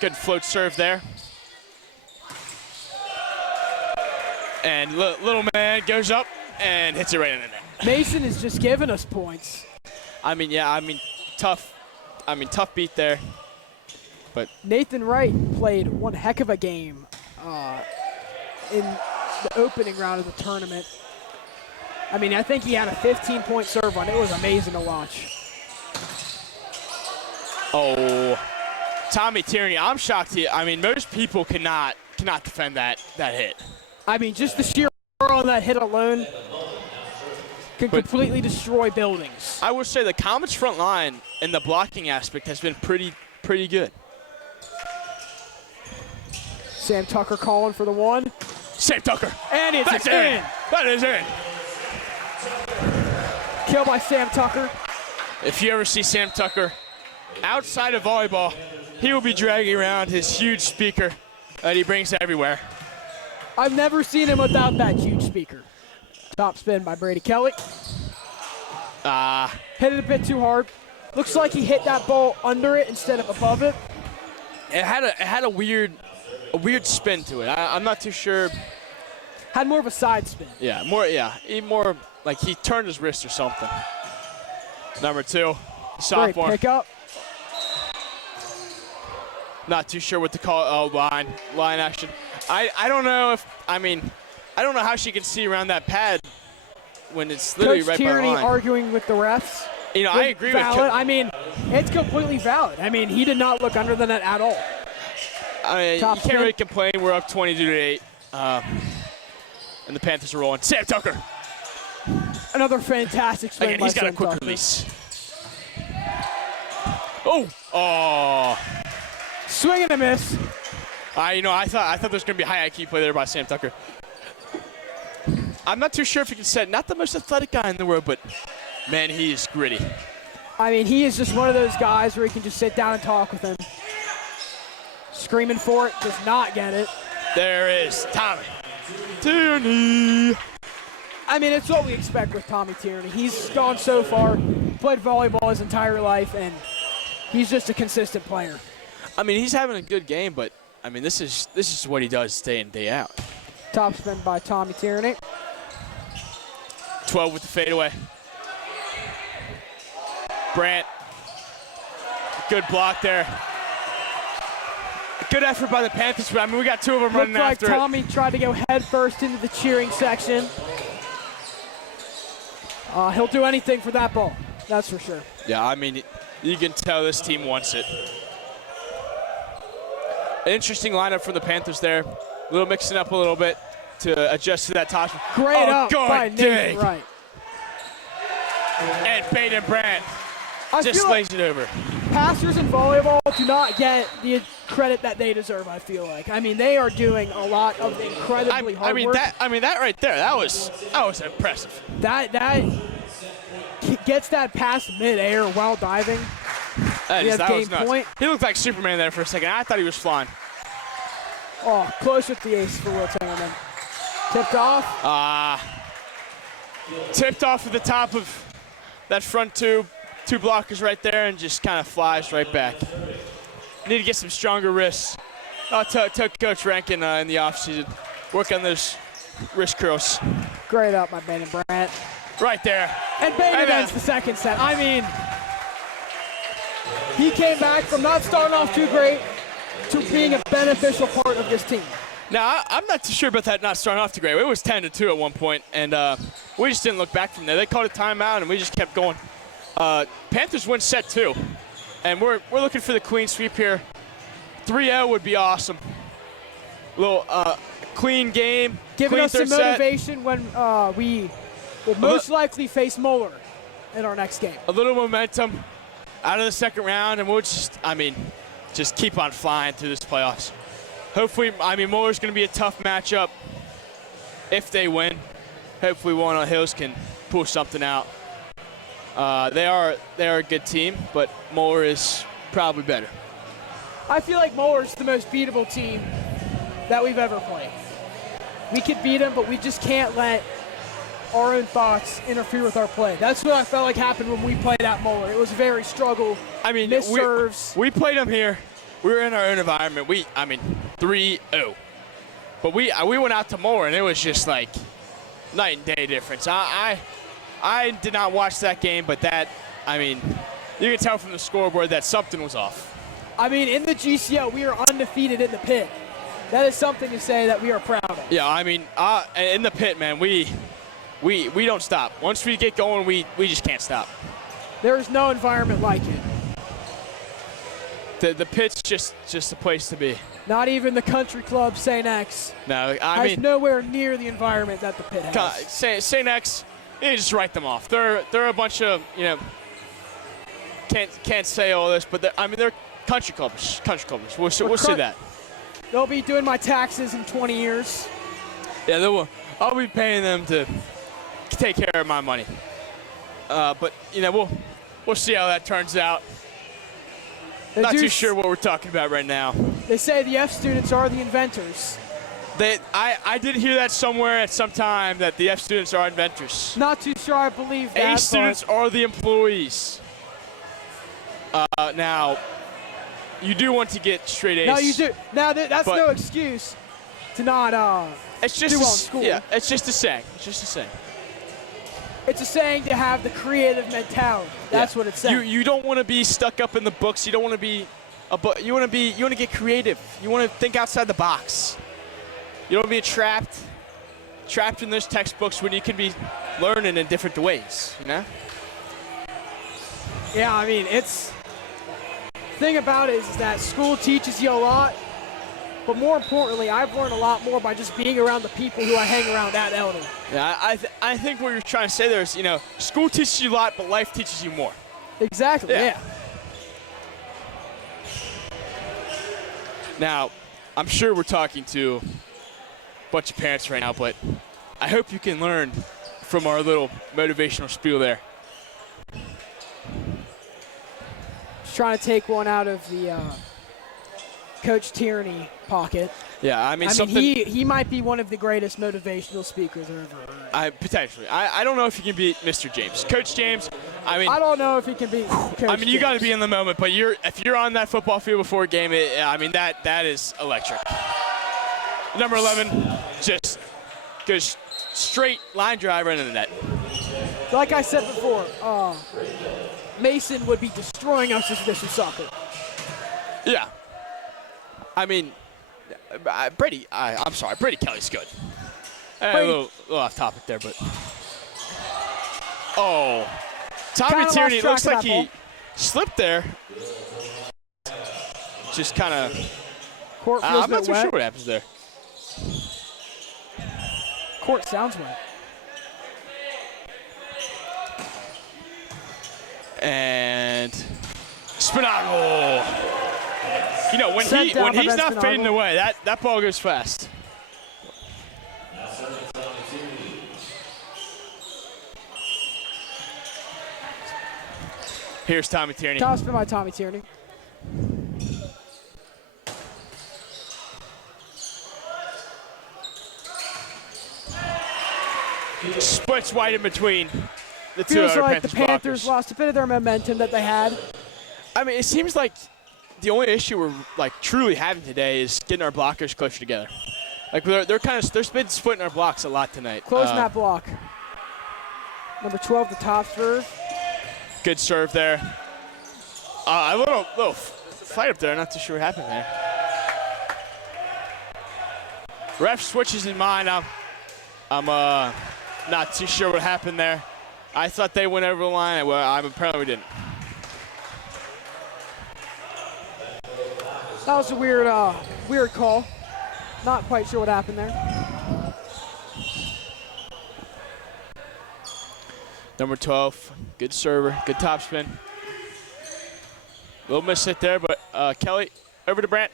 good float serve there. And little man goes up and hits it right in the net. Mason is just giving us points. Tough beat there. But Nathan Wright played one heck of a game in the opening round of the tournament. I think he had a 15-point serve run. It was amazing to watch. Oh, Tommy Tierney, I'm shocked most people cannot defend that hit. Just the sheer power on that hit alone can completely destroy buildings. I would say the Comets front line in the blocking aspect has been pretty good. Sam Tucker calling for the one. Sam Tucker. And it's in. That is in. Kill by Sam Tucker. If you ever see Sam Tucker outside of volleyball, he will be dragging around his huge speaker that he brings everywhere. I've never seen him without that huge speaker. Top spin by Brady Kelly. Hit it a bit too hard. Looks like he hit that ball under it instead of above it. It had a weird spin to it. I'm not too sure. Had more of a side spin. More like he turned his wrist or something. Number 2, sophomore. Great pickup. Not too sure what to call it. Oh, line action. I don't know I don't know how she can see around that pad when it's literally Coach right Tierney by the line. Arguing with the refs. I agree valid. with it's completely valid. He did not look under the net at all. You can't really complain. We're up 22-8. And the Panthers are rolling. Sam Tucker. Another fantastic swing. Again, he's got a quick release. Oh. Swing and a miss. I thought there was going to be a high IQ play there by Sam Tucker. I'm not too sure if he can set. Not the most athletic guy in the world, but man, he is gritty. He is just one of those guys where you can just sit down and talk with him. Screaming for it, does not get it. There is Tommy Tierney. It's what we expect with Tommy Tierney. He's gone so far, played volleyball his entire life, and he's just a consistent player. He's having a good game, but I mean, this is what he does day in, day out. Top spin by Tommy Tierney. 12 with the fadeaway. Brandt, good block there. Good effort by the Panthers, but I mean, we got two of them running after it. Looked like Tommy tried to go head first into the cheering section. He'll do anything for that ball, that's for sure. Yeah, I mean, you can tell this team wants it. Interesting lineup from the Panthers there. A little mixing up a little bit to adjust to that top. Great up by Nathan Wright. And Baden Brandt just lays it over. Passers in volleyball do not get the credit that they deserve, I feel like. I mean, they are doing a lot of incredibly hard work. That right there, that was impressive. That gets that pass midair while diving. That was nuts. Point. He looked like Superman there for a second. I thought he was flying. Oh, close with the ace for Will Tingelman. Tipped off. Tipped off at the top of that front two blockers right there and just kind of flies right back. Need to get some stronger wrists. I'll tell Coach Rankin in the offseason, work on those wrist curls. Great up by Baden Brandt. Right there. And Baden ends the second set. I mean, he came back from not starting off too great to being a beneficial part of this team. Now, I'm not too sure about that not starting off too great. It was 10-2 at one point, and we just didn't look back from there. They called a timeout, and we just kept going. Panthers win set 2, and we're looking for the clean sweep here. 3-0 would be awesome. A little clean game. Giving us some motivation when we will most likely face Moeller in our next game. A little momentum out of the second round, and we'll just keep on flying through this playoffs. Hopefully, Moeller's going to be a tough matchup if they win. Hopefully, Walnut Hills can pull something out. They are a good team, but Moeller is probably better. I feel like Moeller's the most beatable team that we've ever played. We could beat them, but we just can't let our own thoughts interfere with our play. That's what I felt like happened when we played at Moeller. It was a very struggle. Missed serves. We played them here. We were in our own environment. 3-0. But we went out to Moeller, and it was just like night and day difference. I did not watch that game, but you can tell from the scoreboard that something was off. In the GCL, we are undefeated in the pit. That is something to say that we are proud of. Yeah, in the pit, man, we don't stop. Once we get going, we just can't stop. There is no environment like it. The pit's just a place to be. Not even the country club St. X has nowhere near the environment that the pit has. St. X, you just write them off. They're a bunch of, can't say all this, but they're country clubbers. We'll say that. They'll be doing my taxes in 20 years. Yeah, I'll be paying them to take care of my money. But we'll see how that turns out. Not too sure what we're talking about right now. They say the F students are the inventors. I did hear that somewhere at some time, that the F students are inventors. Not too sure I believe that. A students are the employees. Now, you do want to get straight A's. No, you do. Now, that's no excuse to not do well in school. Yeah, it's just a saying. It's a saying to have the creative mentality. That's what it's saying. You don't want to be stuck up in the books. You don't want to be you want to get creative. You want to think outside the box. You don't want to be trapped in those textbooks when you can be learning in different ways, Yeah, it's the thing about it is that school teaches you a lot, but more importantly, I've learned a lot more by just being around the people who I hang around at Eldon. Yeah, I think what you're trying to say there is, school teaches you a lot, but life teaches you more. Exactly, yeah. Now, I'm sure we're talking to a bunch of parents right now, but I hope you can learn from our little motivational spiel there. Just trying to take one out of the Coach Tierney pocket. Yeah, he might be one of the greatest motivational speakers I've ever heard. Potentially. I don't know if you can beat Mr. James. Coach James, I mean. I don't know if he can beat Coach I mean, you got to James. be in the moment, but if you're on that football field before a game, that is electric. Number 11 just goes straight line drive right into the net. Like I said before, Mason would be destroying us if this was soccer. Yeah. I mean, Brady Kelly's good. A little off topic there, but. Oh. Tommy Tierney, looks like he slipped there. Just kind of. I'm not too sure what happens there. Court sounds wet. And Spinagle. You know, when he's not fading away, that ball goes fast. Here's Tommy Tierney. Top spin by Tommy Tierney. Splits wide in between the two Feels other like the Panthers blockers. lost a bit of their momentum that they had. I mean, it seems like the only issue we're truly having today is getting our blockers closer together. Like they're been splitting our blocks a lot tonight. Closing that block. Number 12, the top serve. Good serve there. A little fight up there. Not too sure what happened there. Ref switches in mind. I'm not too sure what happened there. I thought they went over the line. Well, apparently we didn't. That was a weird call. Not quite sure what happened there. Number 12, good server, good topspin. Little miss hit there, but Kelly over to Brandt.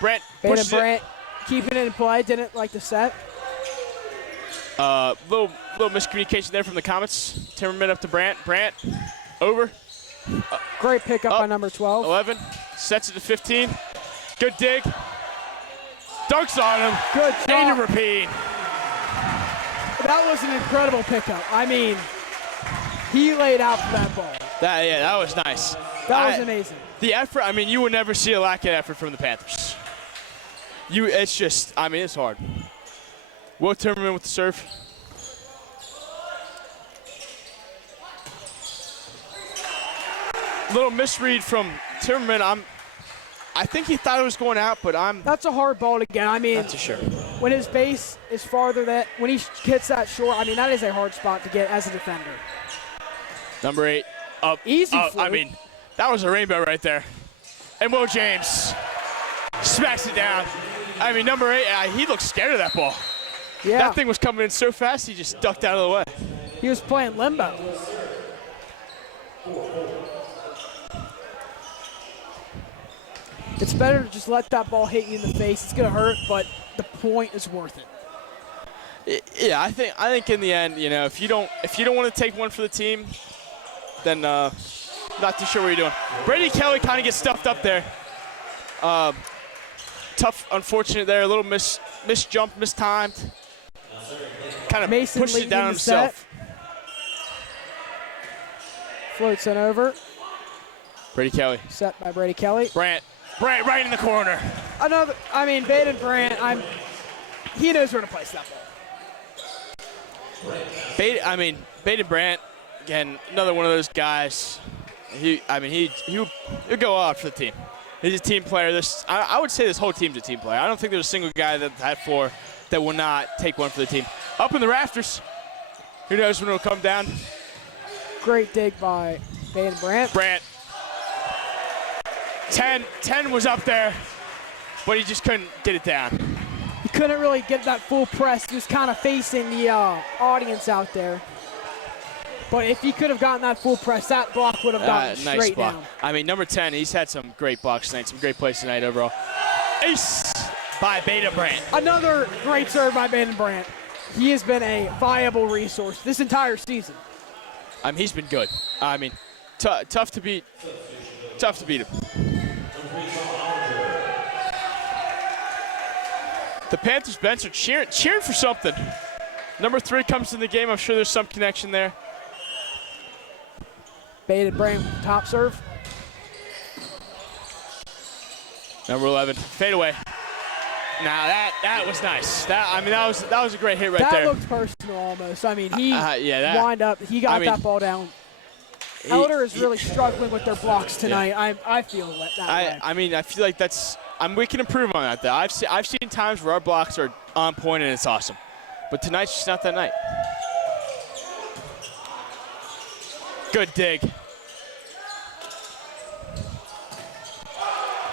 Brandt pushes Brandt keeping it in play, didn't like the set. Little miscommunication there from the Comets. Timmerman up to Brandt. Brandt over. Great pickup by number 12. 11 sets it to 15. Good dig. Dunks on him. Good job. And a repeat. That was an incredible pickup. I mean, he laid out for that ball. That was nice. That was amazing. The effort, I mean, you would never see a lack of effort from the Panthers. It's hard. Will Timmerman with the serve. Little misread from Timmerman. I think he thought it was going out, but That's a hard ball to get. I mean, not too sure. When his base is farther, when he hits that short, I mean, that is a hard spot to get as a defender. Number 8, up. Easy up. I mean, that was a rainbow right there. And Will James smacks it down. I mean, number 8, he looked scared of that ball. Yeah. That thing was coming in so fast, he just ducked out of the way. He was playing limbo. It's better to just let that ball hit you in the face. It's going to hurt, but the point is worth it. Yeah, I think in the end, you know, if you don't want to take one for the team, then not too sure what you're doing. Brady Kelly kind of gets stuffed up there. Tough, unfortunate there. A little misjump, mistimed. Kind of Mason pushed it down himself. Floats it over. Brady Kelly. Set by Brady Kelly. Brandt right in the corner. Baden Brandt, he knows where to place that ball. Baden Brandt, again, another one of those guys. He'll go out for the team. He's a team player. I would say this whole team's a team player. I don't think there's a single guy that floor that will not take one for the team. Up in the rafters. Who knows when it'll come down? Great dig by Baden Brandt. Brandt. 10 was up there, but he just couldn't get it down. He couldn't really get that full press. He was kind of facing the audience out there. But if he could have gotten that full press, that block would have gotten nice straight block. down. I mean, number 10, he's had some great blocks tonight, some great plays tonight overall. Ace by Baden Brandt. Another great serve by Baden Brandt. He has been a viable resource this entire season. He's been good. Tough to beat. Tough to beat him. The Panthers bench are cheering for something. Number 3 comes in the game. I'm sure there's some connection there. Baden Bryant with the top serve. Number 11, fade away. Now that was nice. That was a great hit right there. That looked personal almost. I mean, he yeah, wind up. He got that ball down. Elder is really struggling with their blocks tonight. Yeah. I feel that way. I mean, I feel like that's. We can improve on that though. I've seen times where our blocks are on point and it's awesome, but tonight's just not that night. Good dig.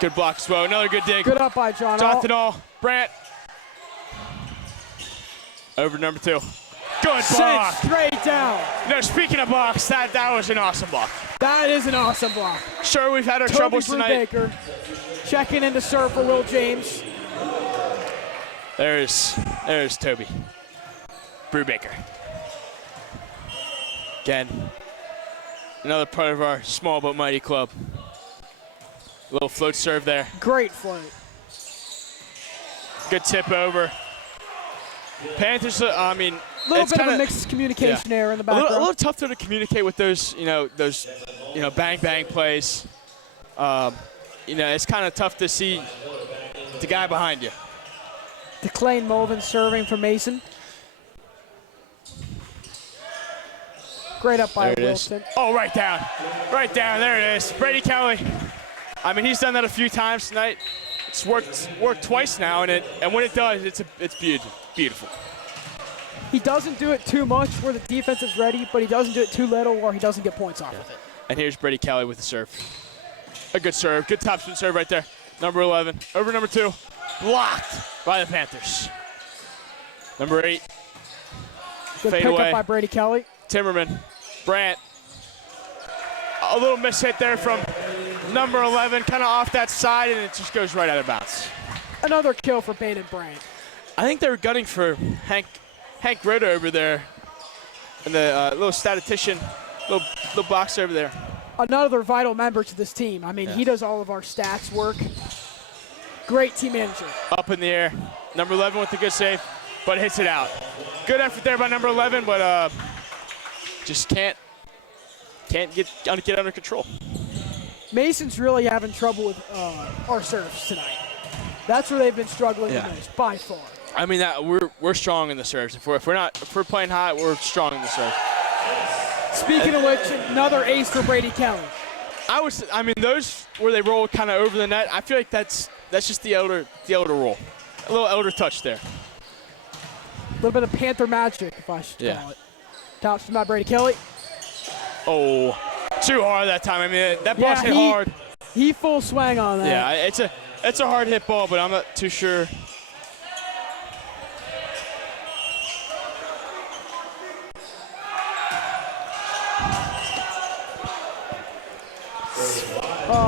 Good block as well. Another good dig. Good up by Jonathan All. Brant. Over number 2. Good block. Straight down. No, speaking of blocks, that was an awesome block. That is an awesome block. Sure, we've had our troubles tonight. Brubaker checking in to serve for Will James. There's Toby Brubaker. Again, another part of our small but mighty club. Little float serve there. Great float. Good tip over. Panthers, I mean, a little bit of a mixed communication error in the background. A little tough to communicate with those, bang bang plays. It's kind of tough to see the guy behind you. DeClane Mulvin serving for Mason. Great up by Wilson. Oh, right down. Right down. There it is. Brady Kelly. I mean, he's done that a few times tonight. It's worked twice now, and when it does, it's beautiful. He doesn't do it too much where the defense is ready, but he doesn't do it too little or he doesn't get points off of it. And here's Brady Kelly with the serve. A good serve. Good topspin serve right there. Number 11. Over number 2. Blocked by the Panthers. Number 8. Good fade pick away. up by Brady Kelly. Timmerman. Brant. A little mishit there from number 11, kind of off that side, and it just goes right out of bounds. Another kill for Baden Bryant. I think they were gunning for Hank Rhoda over there, and the little statistician, little boxer over there. Another vital member to this team. I mean, he does all of our stats work. Great team manager. Up in the air. Number 11 with the good save, but hits it out. Good effort there by number 11, but just can't get under control. Mason's really having trouble with our serves tonight. That's where they've been struggling the most, by far. I mean, we're strong in the serves. If we're playing high, we're strong in the serve. Speaking of which, another ace for Brady Kelly. I mean, those where they roll kind of over the net. I feel like that's just the elder roll, a little elder touch there. A little bit of Panther magic, if I should call it. Top spin by Brady Kelly. Oh, too hard that time. I mean, that ball's hit hard. He full swang on that. Yeah, it's a hard hit ball, but I'm not too sure.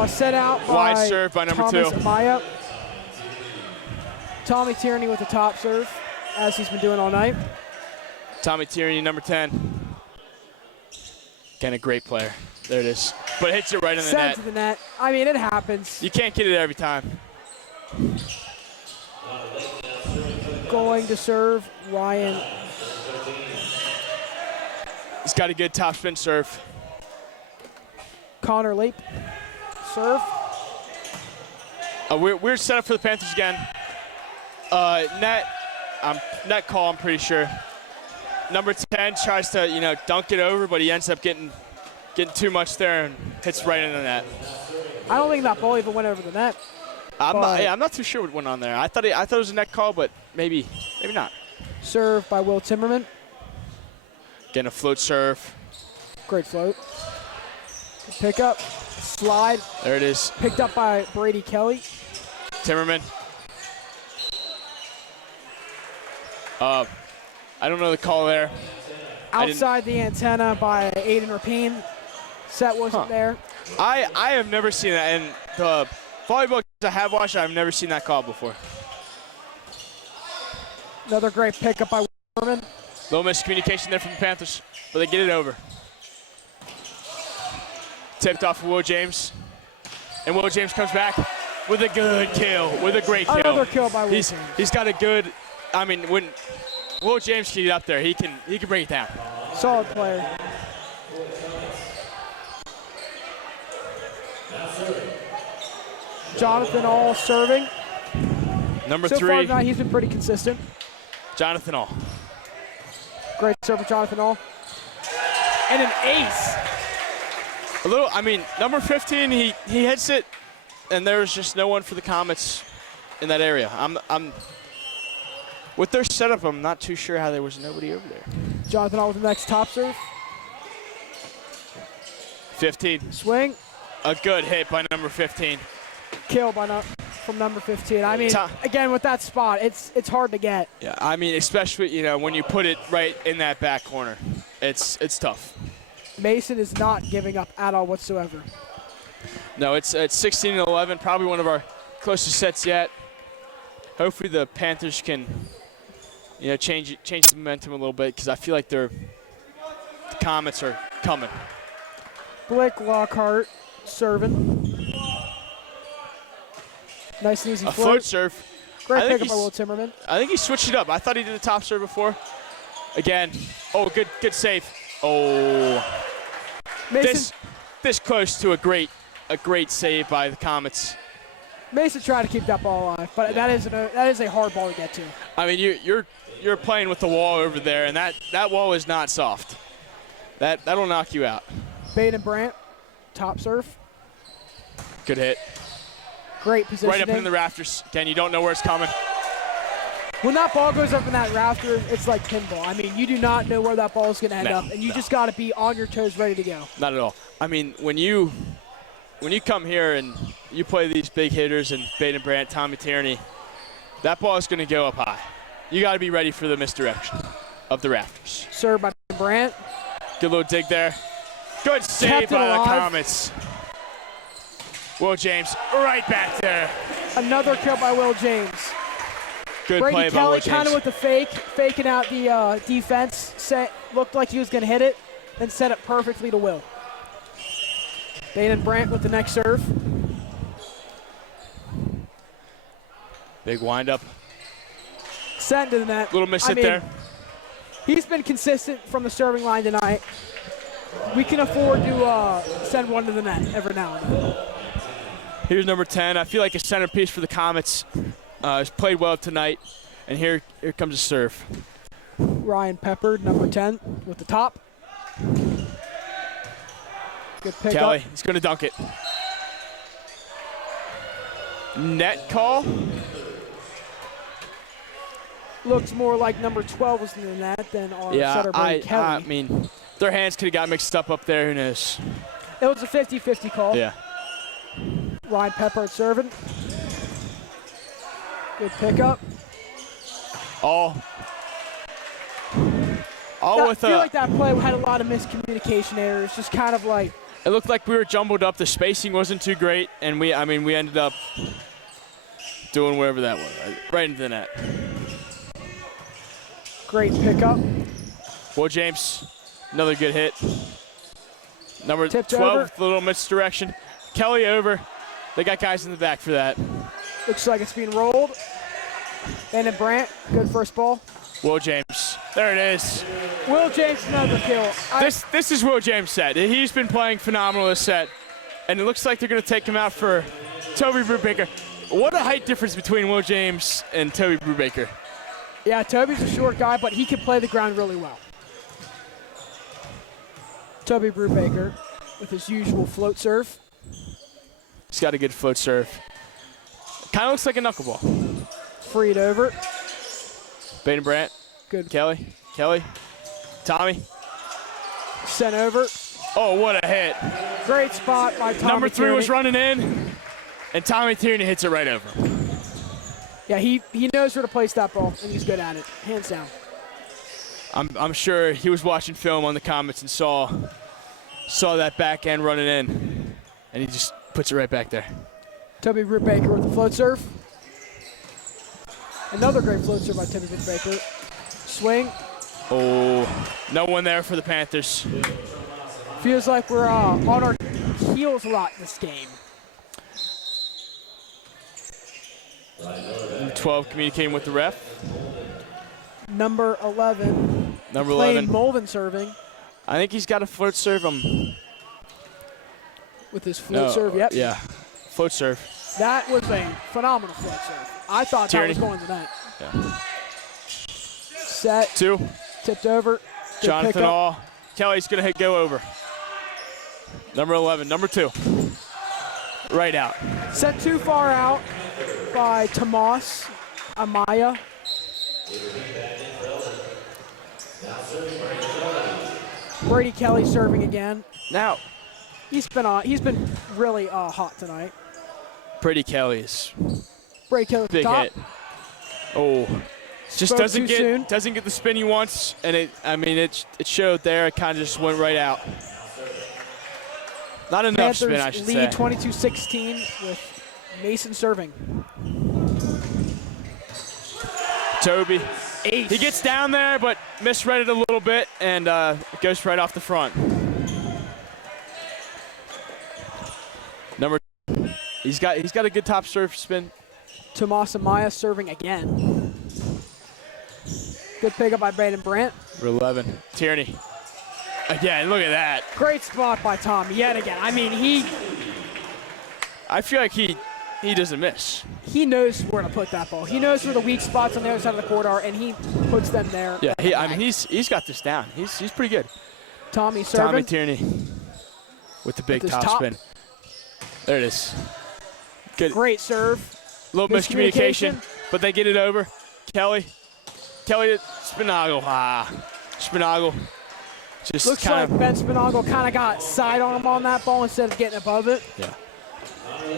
Set out by wide serve by number Thomas 2. Amaya. Tommy Tierney with the top serve, as he's been doing all night. Tommy Tierney, number 10. Again, a great player. There it is. But hits it right in the net. Sent to the net. I mean, it happens. You can't get it every time. Going to serve, Ryan. He's got a good topspin serve. Connor Leap. Serve. A weird setup for the Panthers again. Net call, I'm pretty sure. Number 10 tries to, dunk it over, but he ends up getting too much there and hits right into the net. I don't think that ball even went over the net. I'm not too sure what went on there. I thought it was a net call, but maybe not. Serve by Will Timmerman. Again, a float serve. Great float. Good pick up. Slide. There it is. Picked up by Brady Kelly. Timmerman. I don't know the call there. Outside the antenna by Aiden Rapine. Set wasn't there. I have never seen that. And the volleyball I have watched, I've never seen that call before. Another great pickup by Werman. Little miscommunication there from the Panthers, but they get it over. Tipped off of Will James. And Will James comes back with a good kill, with a great kill. Another kill by Will James. He's got a good, I mean, when Will James can get up there. He can bring it down. Solid player. Jonathan All serving. Number so 3. So far tonight, he's been pretty consistent. Jonathan All. Great serve for Jonathan All. And an ace. Number 15, he hits it, and there's just no one for the Comets in that area. With their setup, I'm not too sure how there was nobody over there. Jonathan All with the next top serve. 15. Swing. A good hit by number 15. Kill from number 15. Again, with that spot, it's hard to get. Yeah, especially when you put it right in that back corner, it's tough. Mason is not giving up at all whatsoever. No, it's 16-11, probably one of our closest sets yet. Hopefully the Panthers can, change the momentum a little bit, because I feel like the Comets are coming. Blake Lockhart serving. Nice and easy float. A float serve. Great pickup by Will Timmerman. I think he switched it up. I thought he did a top serve before. Again. Oh, good save. Oh. Mason. This close to a great save by the Comets. Mason tried to keep that ball alive, but that is a hard ball to get to. You're playing with the wall over there, and that wall is not soft. That'll knock you out. Baden Brandt, top serve. Good hit. Great positioning. Right up in the rafters. Again, you don't know where it's coming. When that ball goes up in that rafter, it's like pinball. You do not know where that ball is going to end up, and you just got to be on your toes, ready to go. Not at all. When you come here and you play these big hitters and Baden Brandt, Tommy Tierney, that ball is going to go up high. You got to be ready for the misdirection of the rafters. Served by Brandt. Good little dig there. Good save by the Comets. Will James right back there. Another kill by Will James. Good Brady play by Kelly Will James. kind of with the faking out the defense. Looked like he was going to hit it, and set it perfectly to Will. Baden Brandt with the next serve. Big windup. Sent to the net. Little miss hit there. He's been consistent from the serving line tonight. We can afford to send one to the net every now and then. Here's number 10. I feel like a centerpiece for the Comets. Has played well tonight, and here comes a serve. Ryan Pepper, number 10, with the top. Good pick Kelly, up. he's going to dunk it. Net call. Looks more like number 12 was in the net than our setter, Brady Kelly. Their hands could have got mixed up there. Who knows? It was a 50-50 call. Yeah. Ryan Pepper serving. Good pickup. I feel like that play had a lot of miscommunication errors. Just kind of like. It looked like we were jumbled up. The spacing wasn't too great, and we ended up doing whatever that was, right into the net. Great pickup. Will James, another good hit. Number Tipped 12 over. with a little misdirection. Kelly over. They got guys in the back for that. Looks like it's being rolled. And then Brandt, good first ball. Will James, there it is. Will James, another kill. This is Will James' set. He's been playing phenomenal this set, and it looks like they're going to take him out for Toby Brubaker. What a height difference between Will James and Toby Brubaker. Yeah, Toby's a short guy, but he can play the ground really well. Toby Brubaker with his usual float serve. He's got a good float serve. Kind of looks like a knuckleball. Freed over. Baden Brandt. Good. Kelly. Tommy. Sent over. Oh, what a hit. Great spot by Tommy Number 3 Tierney. was running in, and Tommy Tierney hits it right over. Yeah, he knows where to place that ball, and he's good at it, hands down. I'm sure he was watching film on the Comets and saw that back end running in, and he just puts it right back there. Toby Brubaker with the float serve. Another great float serve by Toby Brubaker. Swing. Oh, no one there for the Panthers. Feels like we're on our heels a lot in this game. 12 communicating with the ref. Number 11. Number Playing 11. Mulvin serving I think he's got a float serve. with his float serve. Yep. Yeah, float serve. That was a phenomenal float serve. I thought Tierney. that was going to net. Yeah. Set. 2. Tipped over. Good Jonathan pickup. All. Kelly's going to go over. Number 11. Number 2. Right out. Set too far out by Tomas Amaya. Brady Kelly serving again. Now, He's been really hot tonight. Brady Kelly's Brady Kelly at the big top. hit. Oh, just Spoke doesn't too soon. get the spin he wants, and it showed there. It kind of just went right out. Not enough spin, I should lead say. 22-16 with Mason serving. Toby, Ace. he gets down there, but misread it a little bit, and it goes right off the front. Number, he's got a good top serve spin. Tomas Amaya serving again. Good pickup by Braden Brandt. Number 11, Tierney. Again, look at that. Great spot by Tom yet again. I mean, I feel like he doesn't miss. he knows where to put that ball. He knows where the weak spots on the other side of the court are, and he puts them there. Yeah, he's got this down. He's pretty good. Tommy serving. Tommy Tierney with the big With his top spin. There it is. Good. Great serve. Little miscommunication, but they get it over. Kelly, Spinagle. Spinagle. Just Looks kind like Ben Spinagle kind of got sidearm on that ball instead of getting above it. Yeah.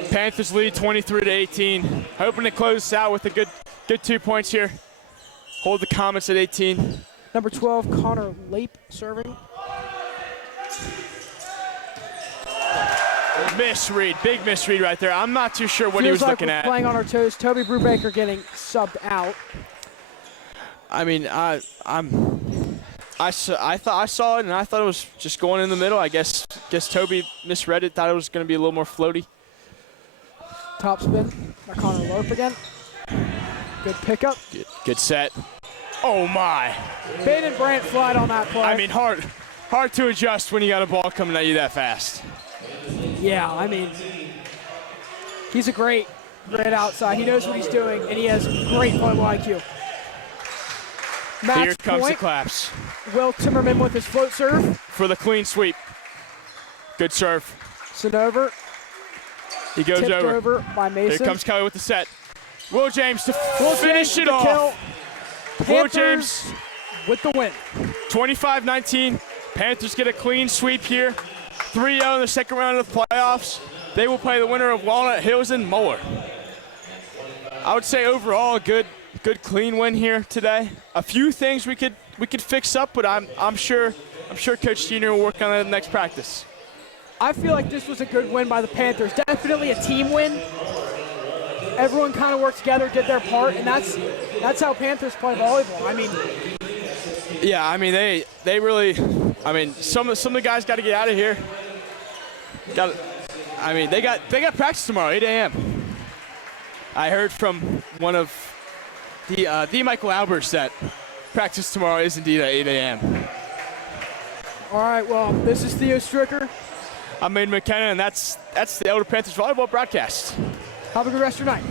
Panthers lead 23-18. Hoping to close this out with a good 2 points here. Hold the Comets at 18. Number 12, Connor Lape serving. Misread, big misread right there. I'm not too sure what he was Feels like looking we're at. playing on our toes. Toby Brubaker getting subbed out. I mean, I saw it and I thought it was just going in the middle. I guess Toby misread it, thought it was going to be a little more floaty. Top spin by Connor Lope again. Good pickup. Good set. Oh my! Baden Brandt flied on that play. I mean, hard to adjust when you got a ball coming at you that fast. Yeah, I mean, he's a great outside. He knows what he's doing, and he has great volleyball IQ. Match Here comes point. the claps Will Timmerman with his float serve. for the clean sweep. Good serve. Sent over. He goes Tipped over. over by Mason. Here comes Kelly with the set. Will James to Will finish James it with the kill. off. Will Panthers James, with the win. 25-19. Panthers get a clean sweep here. 3-0 in the second round of the playoffs. They will play the winner of Walnut Hills and Moeller. I would say overall a good clean win here today. A few things we could fix up, but I'm sure Coach Junior will work on that in the next practice. I feel like this was a good win by the Panthers. Definitely a team win. Everyone kind of worked together, did their part, and that's how Panthers play volleyball. I mean, yeah, I mean they really, I mean some of the guys got to get out of here. They got practice tomorrow, 8 a.m. I heard from one of the Michael Alberts that practice tomorrow is indeed at 8 a.m. all right, well, this is Theo Stricker. I'm Aiden McKenna, and that's the Elder Panthers volleyball broadcast. Have a good rest of your night.